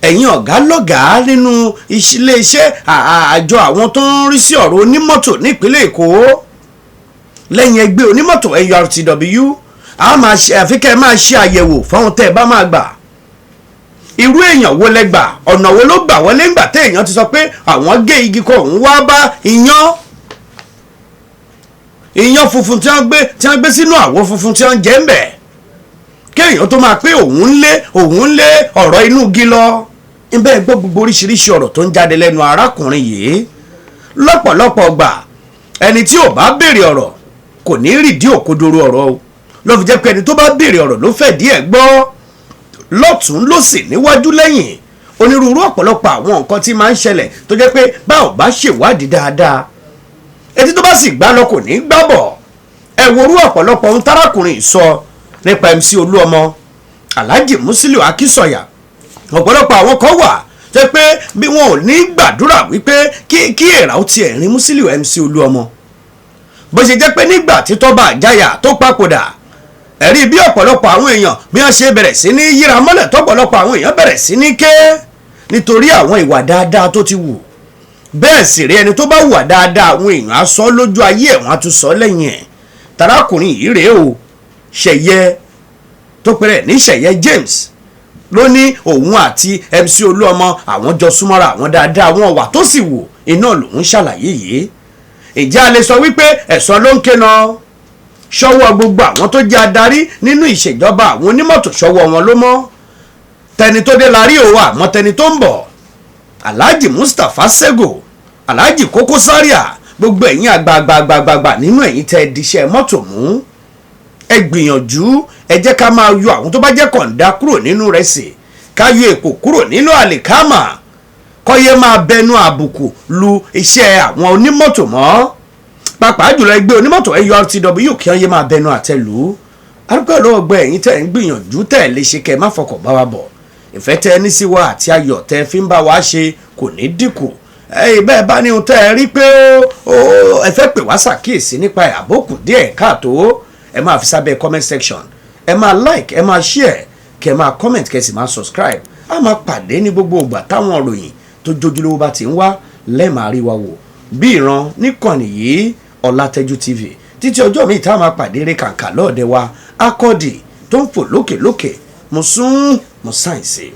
ẹ̀yin ọ̀gá lọ́gàá nínú iléeṣẹ́ àjọ àwọn tó ń rí sí ọ̀rọ̀ onímọ́tò nípínlẹ̀ Èkó lẹ́yìn ẹgbẹ́ onímọ́tò NURTW àfikẹ́ máa ṣe àyẹ̀wò fáwọn tẹ́ ẹ bá máa gbà irú èèyàn wo lẹ gbà ọ̀nà wo ló gbà wọlé ńgbà tẹ́ èèyàn ti sọ pé àwọn gé igi kan òun wá bá iyán funfun tí wọ́n gbé sínú àwo funfun tí wọ́n jẹ ń bẹ̀ kéèyàn tó máa pé òun ń lé ọ̀rọ̀ inú igi lọ níbẹ̀ gbọ́ gbogbo oríṣiríṣi ọ̀rọ̀ tó ń jáde lẹ́nu arákùnrin yìí lọ́pọ̀lọpọ̀ gbà ẹni tí ò bá béèrè ọ̀rọ̀ kò ní rìdí òkodoro ọ̀rọ̀ o ló fi jẹ́ pé ẹni tó bá béèrè ọ̀rọ̀ ló fẹ́ díẹ̀ gbọ́ lọ́tún lósì níwájú lẹ́yìn onírúurú ọ̀pọ̀lọpọ̀ àwọn nǹkan tí máa ń ṣẹlẹ̀ tó jẹ́ pé bá ò bá ṣèwádìí dáadáa etí tó bá sì gbá lọ kò ní gbá bọ̀ ẹ worú ọ̀pọ̀lọpọ̀ ohun tárákùnrin sọ nípa MC Oluomo Alhaji Musiliu Akínsọ̀yà ọ̀pọ̀lọpọ̀ àwọn kan wà jẹ́ pé bí wọn ò ní gbàdúrà wípé kí èèrà ó tiẹ̀ rin Musiliu MC Oluomo bó ṣe jẹ́ pé nígbà tí Tọ́ba Àjáyà tó papòdà ẹ̀rí bí ọ̀pọ̀lọpọ̀ àwọn èèyàn bí wọ́n ṣe bẹ̀rẹ̀ sí ní yíra mọ́lẹ̀ tọ́pọ̀lọpọ̀ àwọn èèyàn bẹ̀rẹ̀ sí ní ké nítorí àwọn ìwà dáadáa tó ti wù bẹ́ẹ̀ sì rí ẹni tó bá wà dáadáa àwọn èèyàn á sọ lójú ayé ẹ̀ wọ́n á tún sọ lẹ́yìn ẹ̀ tarákùnrin yìí rèé o Seye tó pẹ̀rẹ̀ ní Seye James ló ní òun àti MC Oluomo àwọn jọ súnmọ́ra àwọn dáadáa àwọn ọ̀wà tó sì wù iná lòun ṣàlàyé yìí ìjà lè sọ wípé ẹ̀sọ́ ló ń ké náà ṣọwọ́ gbogbo àwọn tó jẹ́ adarí nínú ìṣèjọba àwọn onímọ́tò ṣọwọ́ wọn ló mọ́ tẹni tó dé la rí òwò àmọ́ tẹni tó ń bọ̀ Alhaji Mustapha Sego Alhaji Koko Zaria gbogbo ẹ̀yin àgbààgbààgbààgbà nínú ẹ̀yin tẹ́ diṣẹ́ mọ́tò mú ẹ gbìyànjú ẹ jẹ́ ká máa yọ àwọn tó bá jẹ́ kọ̀ǹda kúrò nínú rẹ̀ sí ká yọ èpò kúrò nínú àlìkámà kọ́yé máa bẹnu àbùkù lu iṣẹ́ àwọn onímọ́tò mọ́ pàápàá jùlọ ẹgbẹ́ onímọ́tò NURTW kí wọ́n yé máa bẹnu àtẹ́lù arúgbó lọ́wọ́ gbọ́ ẹ̀yin tẹ́ ń gbìyànjú tẹ́ lè ṣe kẹ́ má fọkàn bá wa bọ̀ ìfẹ́ tẹ́ ní sí wa àti ayọ̀ tẹ́ fi ń bá wa ṣe kò ní dínkù bẹ́ẹ̀ bá ní ohun tẹ́ ẹ rí pé ẹ fẹ́ pè wá ṣàkíyèsí nípa àbókù díẹ̀ káàtó ẹ máa fi sábẹ́ comment section ẹ máa like ẹ máa share kẹ́ máa comment kẹ́ sì máa subscribe a máa pàdé ní gbogbo ìgbà táwọn òròyìn tó jójúlówó bá ti ń wá lẹ́ẹ̀máa rí wa wò bí ìran níkànnì yìí Olateju TV títí ọjọ́ mi tá a máa pàdé eré kàǹkà lọ́ọ̀dẹ wa akọ́dì tó ń fò lókè lókè mo sún mo sáyẹ̀nsì.